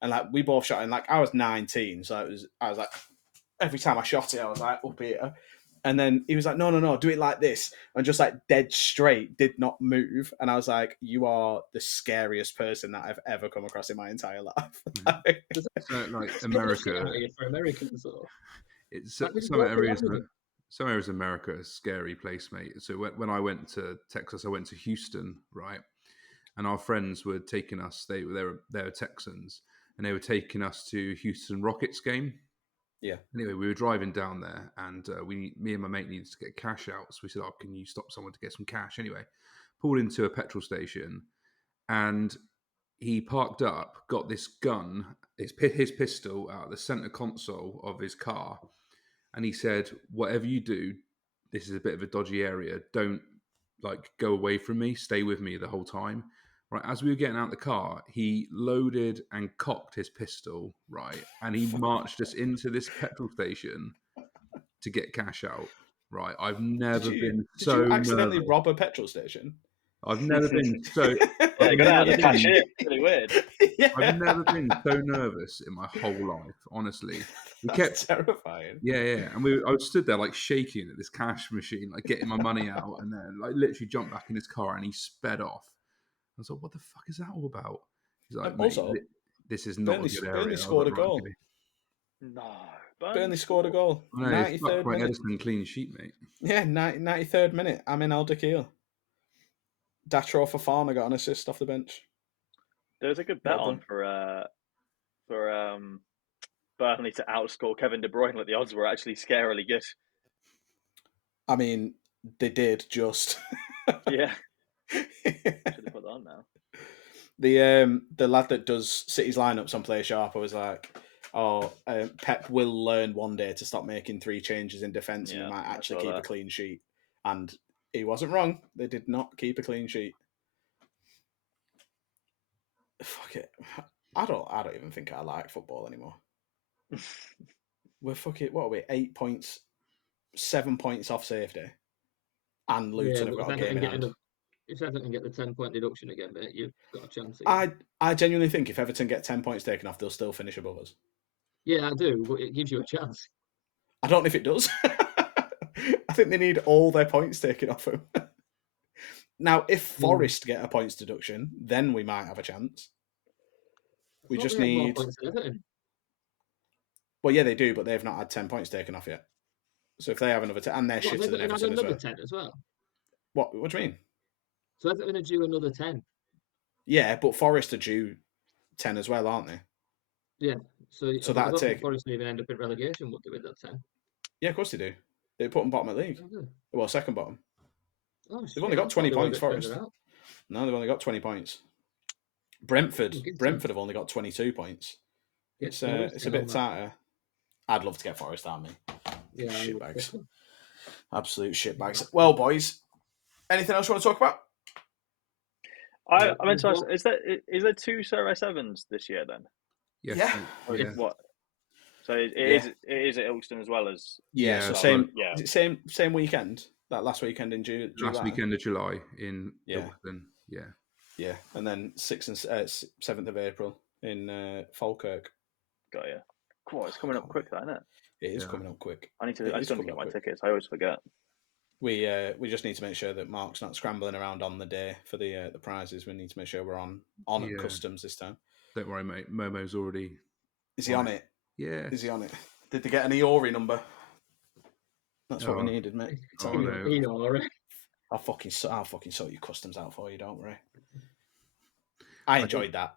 And like we both shot, and like I was 19. So I was like, every time I shot it, I was like up here. And then he was like, no, do it like this. And just like dead straight, did not move. And I was like, you are the scariest person that I've ever come across in my entire life. So, like America. For Americans, though. It's some areas of America are a scary place, mate. So when I went to Texas, I went to Houston, right? And our friends were taking us. They were Texans, and they were taking us to Houston Rockets game. Yeah. Anyway, we were driving down there, and me and my mate needed to get cash out. So we said, "Oh, can you stop someone to get some cash?" Anyway, pulled into a petrol station, and he parked up, got this gun, his pistol out of the center console of his car. And he said, whatever you do, this is a bit of a dodgy area. Don't like go away from me. Stay with me the whole time. Right. As we were getting out of the car, he loaded and cocked his pistol. Right. And he marched us into this petrol station to get cash out. Right. I've never been so Did you accidentally nervous. rob a petrol station? I've never been so. Yeah, you're gonna have to cash it. It's really weird. Yeah. I've never been so nervous in my whole life. Honestly, That's terrifying. Yeah, and I stood there like shaking at this cash machine, like getting my money out, and then like literally jumped back in his car, and he sped off. I was like, "What the fuck is that all about?" He's like, mate, Also, this is not a good area. Burnley scored a Right, goal. okay. No. Burnley scored a goal. I know, 93rd minute. Edison clean sheet, mate. Yeah, 93rd minute. I'm in Alderkeel. Datro Fofana got an assist off the bench. There was a good bet on for Burnley to outscore Kevin De Bruyne. Like the odds were actually scarily good. I mean, they did just. Yeah. Should have put that on now. The lad that does City's lineups on Play Sharper was like, Pep will learn one day to stop making 3 changes in defence and he might actually keep a clean sheet. And he wasn't wrong. They did not keep a clean sheet. Fuck it. I don't even think I like football anymore. We're what are we? 8 points, 7 points off safety. And Luton have got a game in hand. If Everton get the 10-point deduction again, mate, you've got a chance. I genuinely think if Everton get 10 points taken off, they'll still finish above us. Yeah, I do, but it gives you a chance. I don't know if it does. I think they need all their points taken off them. Now, if Forest get a points deduction, then we might have a chance. We just need more points than Everton. Well, yeah, they do, but they've not had 10 points taken off yet. So if they have another 10, and they're shitter than Everton as well. 10 as well. What do you mean? So Everton are due another 10. Yeah, but Forest are due 10 as well, aren't they? Yeah. So that'd take. Forest even end up in relegation, would they, with that 10? Yeah, of course they do. They put them bottom of the league. Okay. Well, second bottom. Oh, they've only got 20 points, Forest. No, they've only got 20 points. Brentford have only got 22 points. It's a bit tighter. I'd love to get Forest on me. Yeah, shitbags. Absolute shitbags. Well, boys, anything else you want to talk about? I meant to ask, is there 2 Sir S7s this year then? Yes. Yeah. What? So it is at Ilkeston as well as. Yeah. So same weekend. That last weekend in July. Last weekend of July in Ilkeston. Yeah. Yeah, and then 6th and 7th of April in Falkirk. Got you. Cool. It's coming up quick, isn't it? It is coming up quick. I just want to get my tickets. I always forget. We just need to make sure that Mark's not scrambling around on the day for the prizes. We need to make sure we're on at customs this time. Don't worry, mate. Momo's already. Is he on it? Yeah. Is he on it? Did they get an Iori number? That's what we needed, mate. No. I'll fucking sort your customs out for you. Don't worry. I enjoyed that.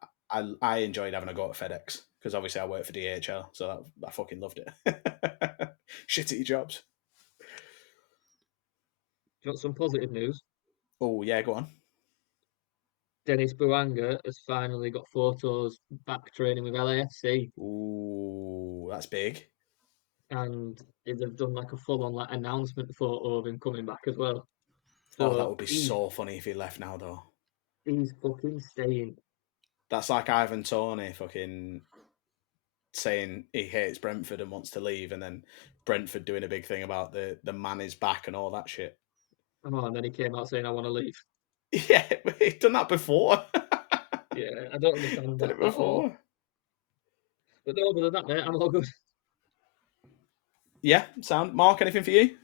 I enjoyed having a go at FedEx because obviously I work for DHL, so I fucking loved it. Shitty jobs. Got some positive news. Oh yeah, go on. Dennis Bouanga has finally got photos back training with LAFC. Ooh, that's big. And they've done like a full-on announcement photo of him coming back as well. So that would be so funny if he left now, though. He's fucking staying. That's like Ivan Toney fucking saying he hates Brentford and wants to leave, and then Brentford doing a big thing about the man is back and all that shit. Oh, and then he came out saying, I want to leave. Yeah, he's done that before. Yeah, I don't understand Done it before. But no, other than that, mate, I'm all good. Yeah, sound. Mark, anything for you?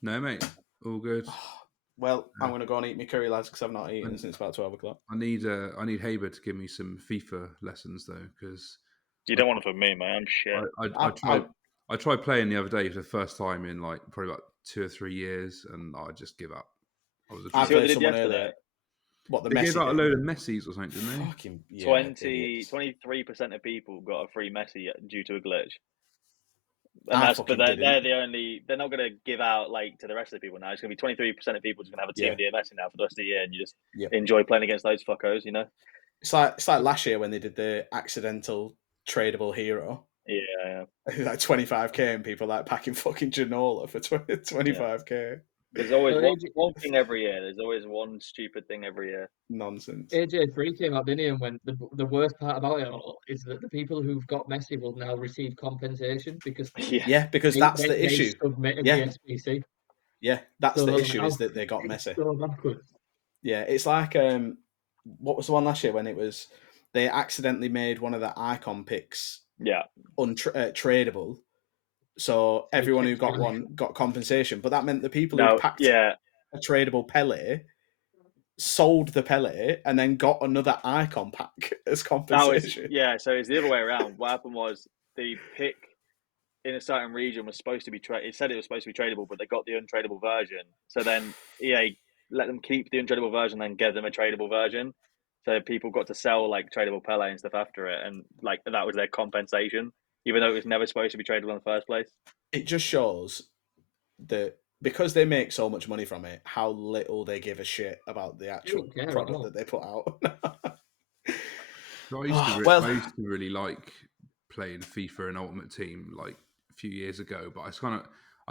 No, mate. All good. Well, I'm going to go and eat my curry, lads, because I've not eaten since about 12 o'clock. I need Haber to give me some FIFA lessons, though, because... You don't want it from me, mate. I'm shit. I tried playing the other day for the first time in probably about 2 or 3 years, and I just give up. I played someone earlier. They gave out a load of Messies or something, didn't they? Fucking 23% of people got a free Messi due to a glitch. And they're the only. They're not going to give out to the rest of the people now. It's going to be 23% of people just going to have a team of Messi now for the rest of the year, and you just enjoy playing against those fuckos. You know, it's like last year when they did the accidental tradable hero. Yeah. 25k and people packing fucking Ginola for 25k. Yeah. There's always one thing every year. There's always one stupid thing every year. Nonsense. AJ3 came up, didn't he? And when the worst part about it all is that the people who've got Messi will now receive compensation because that's the issue. Submitted the SPC. Yeah, that's the issue is that they got Messi. So backwards. Yeah, it's like what was the one last year when it was they accidentally made one of the icon picks tradable. So everyone who got one got compensation, but that meant the people who packed a tradable Pele sold the Pele and then got another icon pack as compensation. So it's the other way around. What happened was the pick in a certain region was supposed to be it said it was supposed to be tradable, but they got the untradeable version. So then EA let them keep the untradeable version, then give them a tradable version. So people got to sell like tradable Pele and stuff after it, and like that was their compensation, even though it was never supposed to be tradable in the first place. It just shows that because they make so much money from it, how little they give a shit about the actual product that they put out. I used to really like playing FIFA and Ultimate Team like a few years ago, but I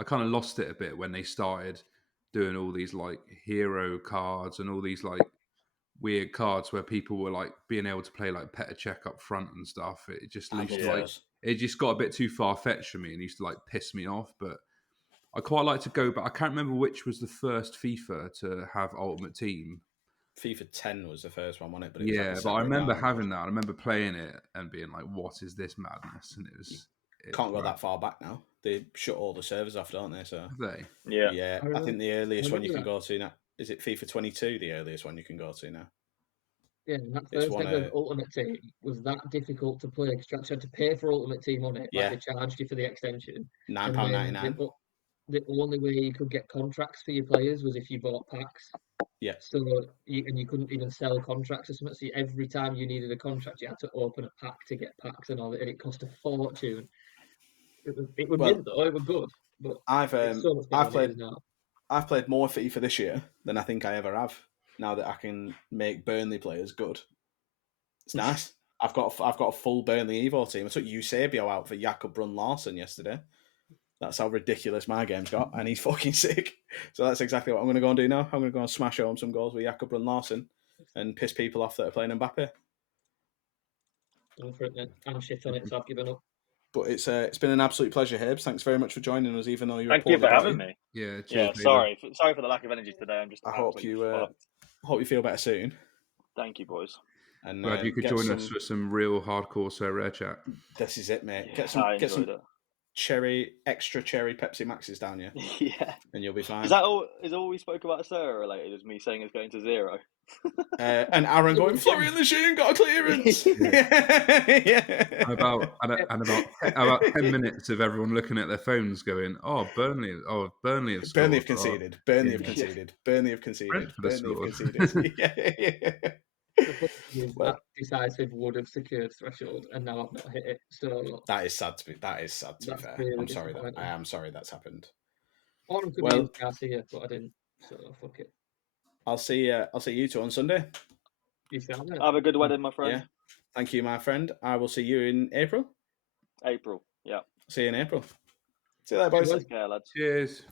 kind of lost it a bit when they started doing all these like hero cards and all these like weird cards where people were like being able to play like Petr Cech up front and stuff. It just it just got a bit too far fetched for me and used to like piss me off. But I quite like to go back. I can't remember which was the first FIFA to have Ultimate Team. FIFA 10 was the first one, wasn't it? But but I remember having that. I remember playing it and being like, "What is this madness?" And it can't go that far back now. They shut all the servers off, don't they? So have they? Yeah. I think the earliest one you can go to now is it FIFA 22. The earliest one you can go to now. Yeah, and that first ever Ultimate Team was that difficult to play because you actually had to pay for Ultimate Team on it. Like they charged you for the extension. £9.99. The only way you could get contracts for your players was if you bought packs. Yeah. So you couldn't even sell contracts or something. So every time you needed a contract, you had to open a pack to get packs and all that, and it cost a fortune. It was mint though. It was good, but I've played more FIFA this year than I think I ever have. Now that I can make Burnley players good, it's nice. I've got a full Burnley Evo team. I took Eusebio out for Jakob Brun-Larsen yesterday. That's how ridiculous my game's got, and he's fucking sick. So that's exactly what I'm going to go and do now. I'm going to go and smash home some goals with Jakob Brun-Larsen and piss people off that are playing Mbappe. Go for it, then. I'm shit on it, so I've given up. But it's been an absolute pleasure, Hibbs. Thanks very much for joining us, even though you were Thank you for having me. Yeah, sorry for the lack of energy today. I'm just. I hope you feel better soon. Thank you, boys. And glad you could join us for some real hardcore So Rare chat. This is it, mate. Yeah, get some extra cherry Pepsi Maxes down you. Yeah, and you'll be fine. Is that all? Is all we spoke about Sarah related? Is me saying it's going to 0? And Aaron going, Florian Lejeune got a clearance. Yeah. And about 10 minutes of everyone looking at their phones going, Burnley have scored. Burnley have conceded. Burnley have conceded. Burnley have conceded. Burnley have conceded. That decisive would have secured threshold, and now I've not hit it. So that is sad to be fair. Really I'm sorry I am sorry that's happened. Or I could use Garcia, but I didn't. So fuck it. I'll see you two on Sunday. Have a good wedding, my friend. Yeah. Thank you, my friend. I will see you in April. April, yeah. See you in April. See you later, boys. Take care, lads. Cheers.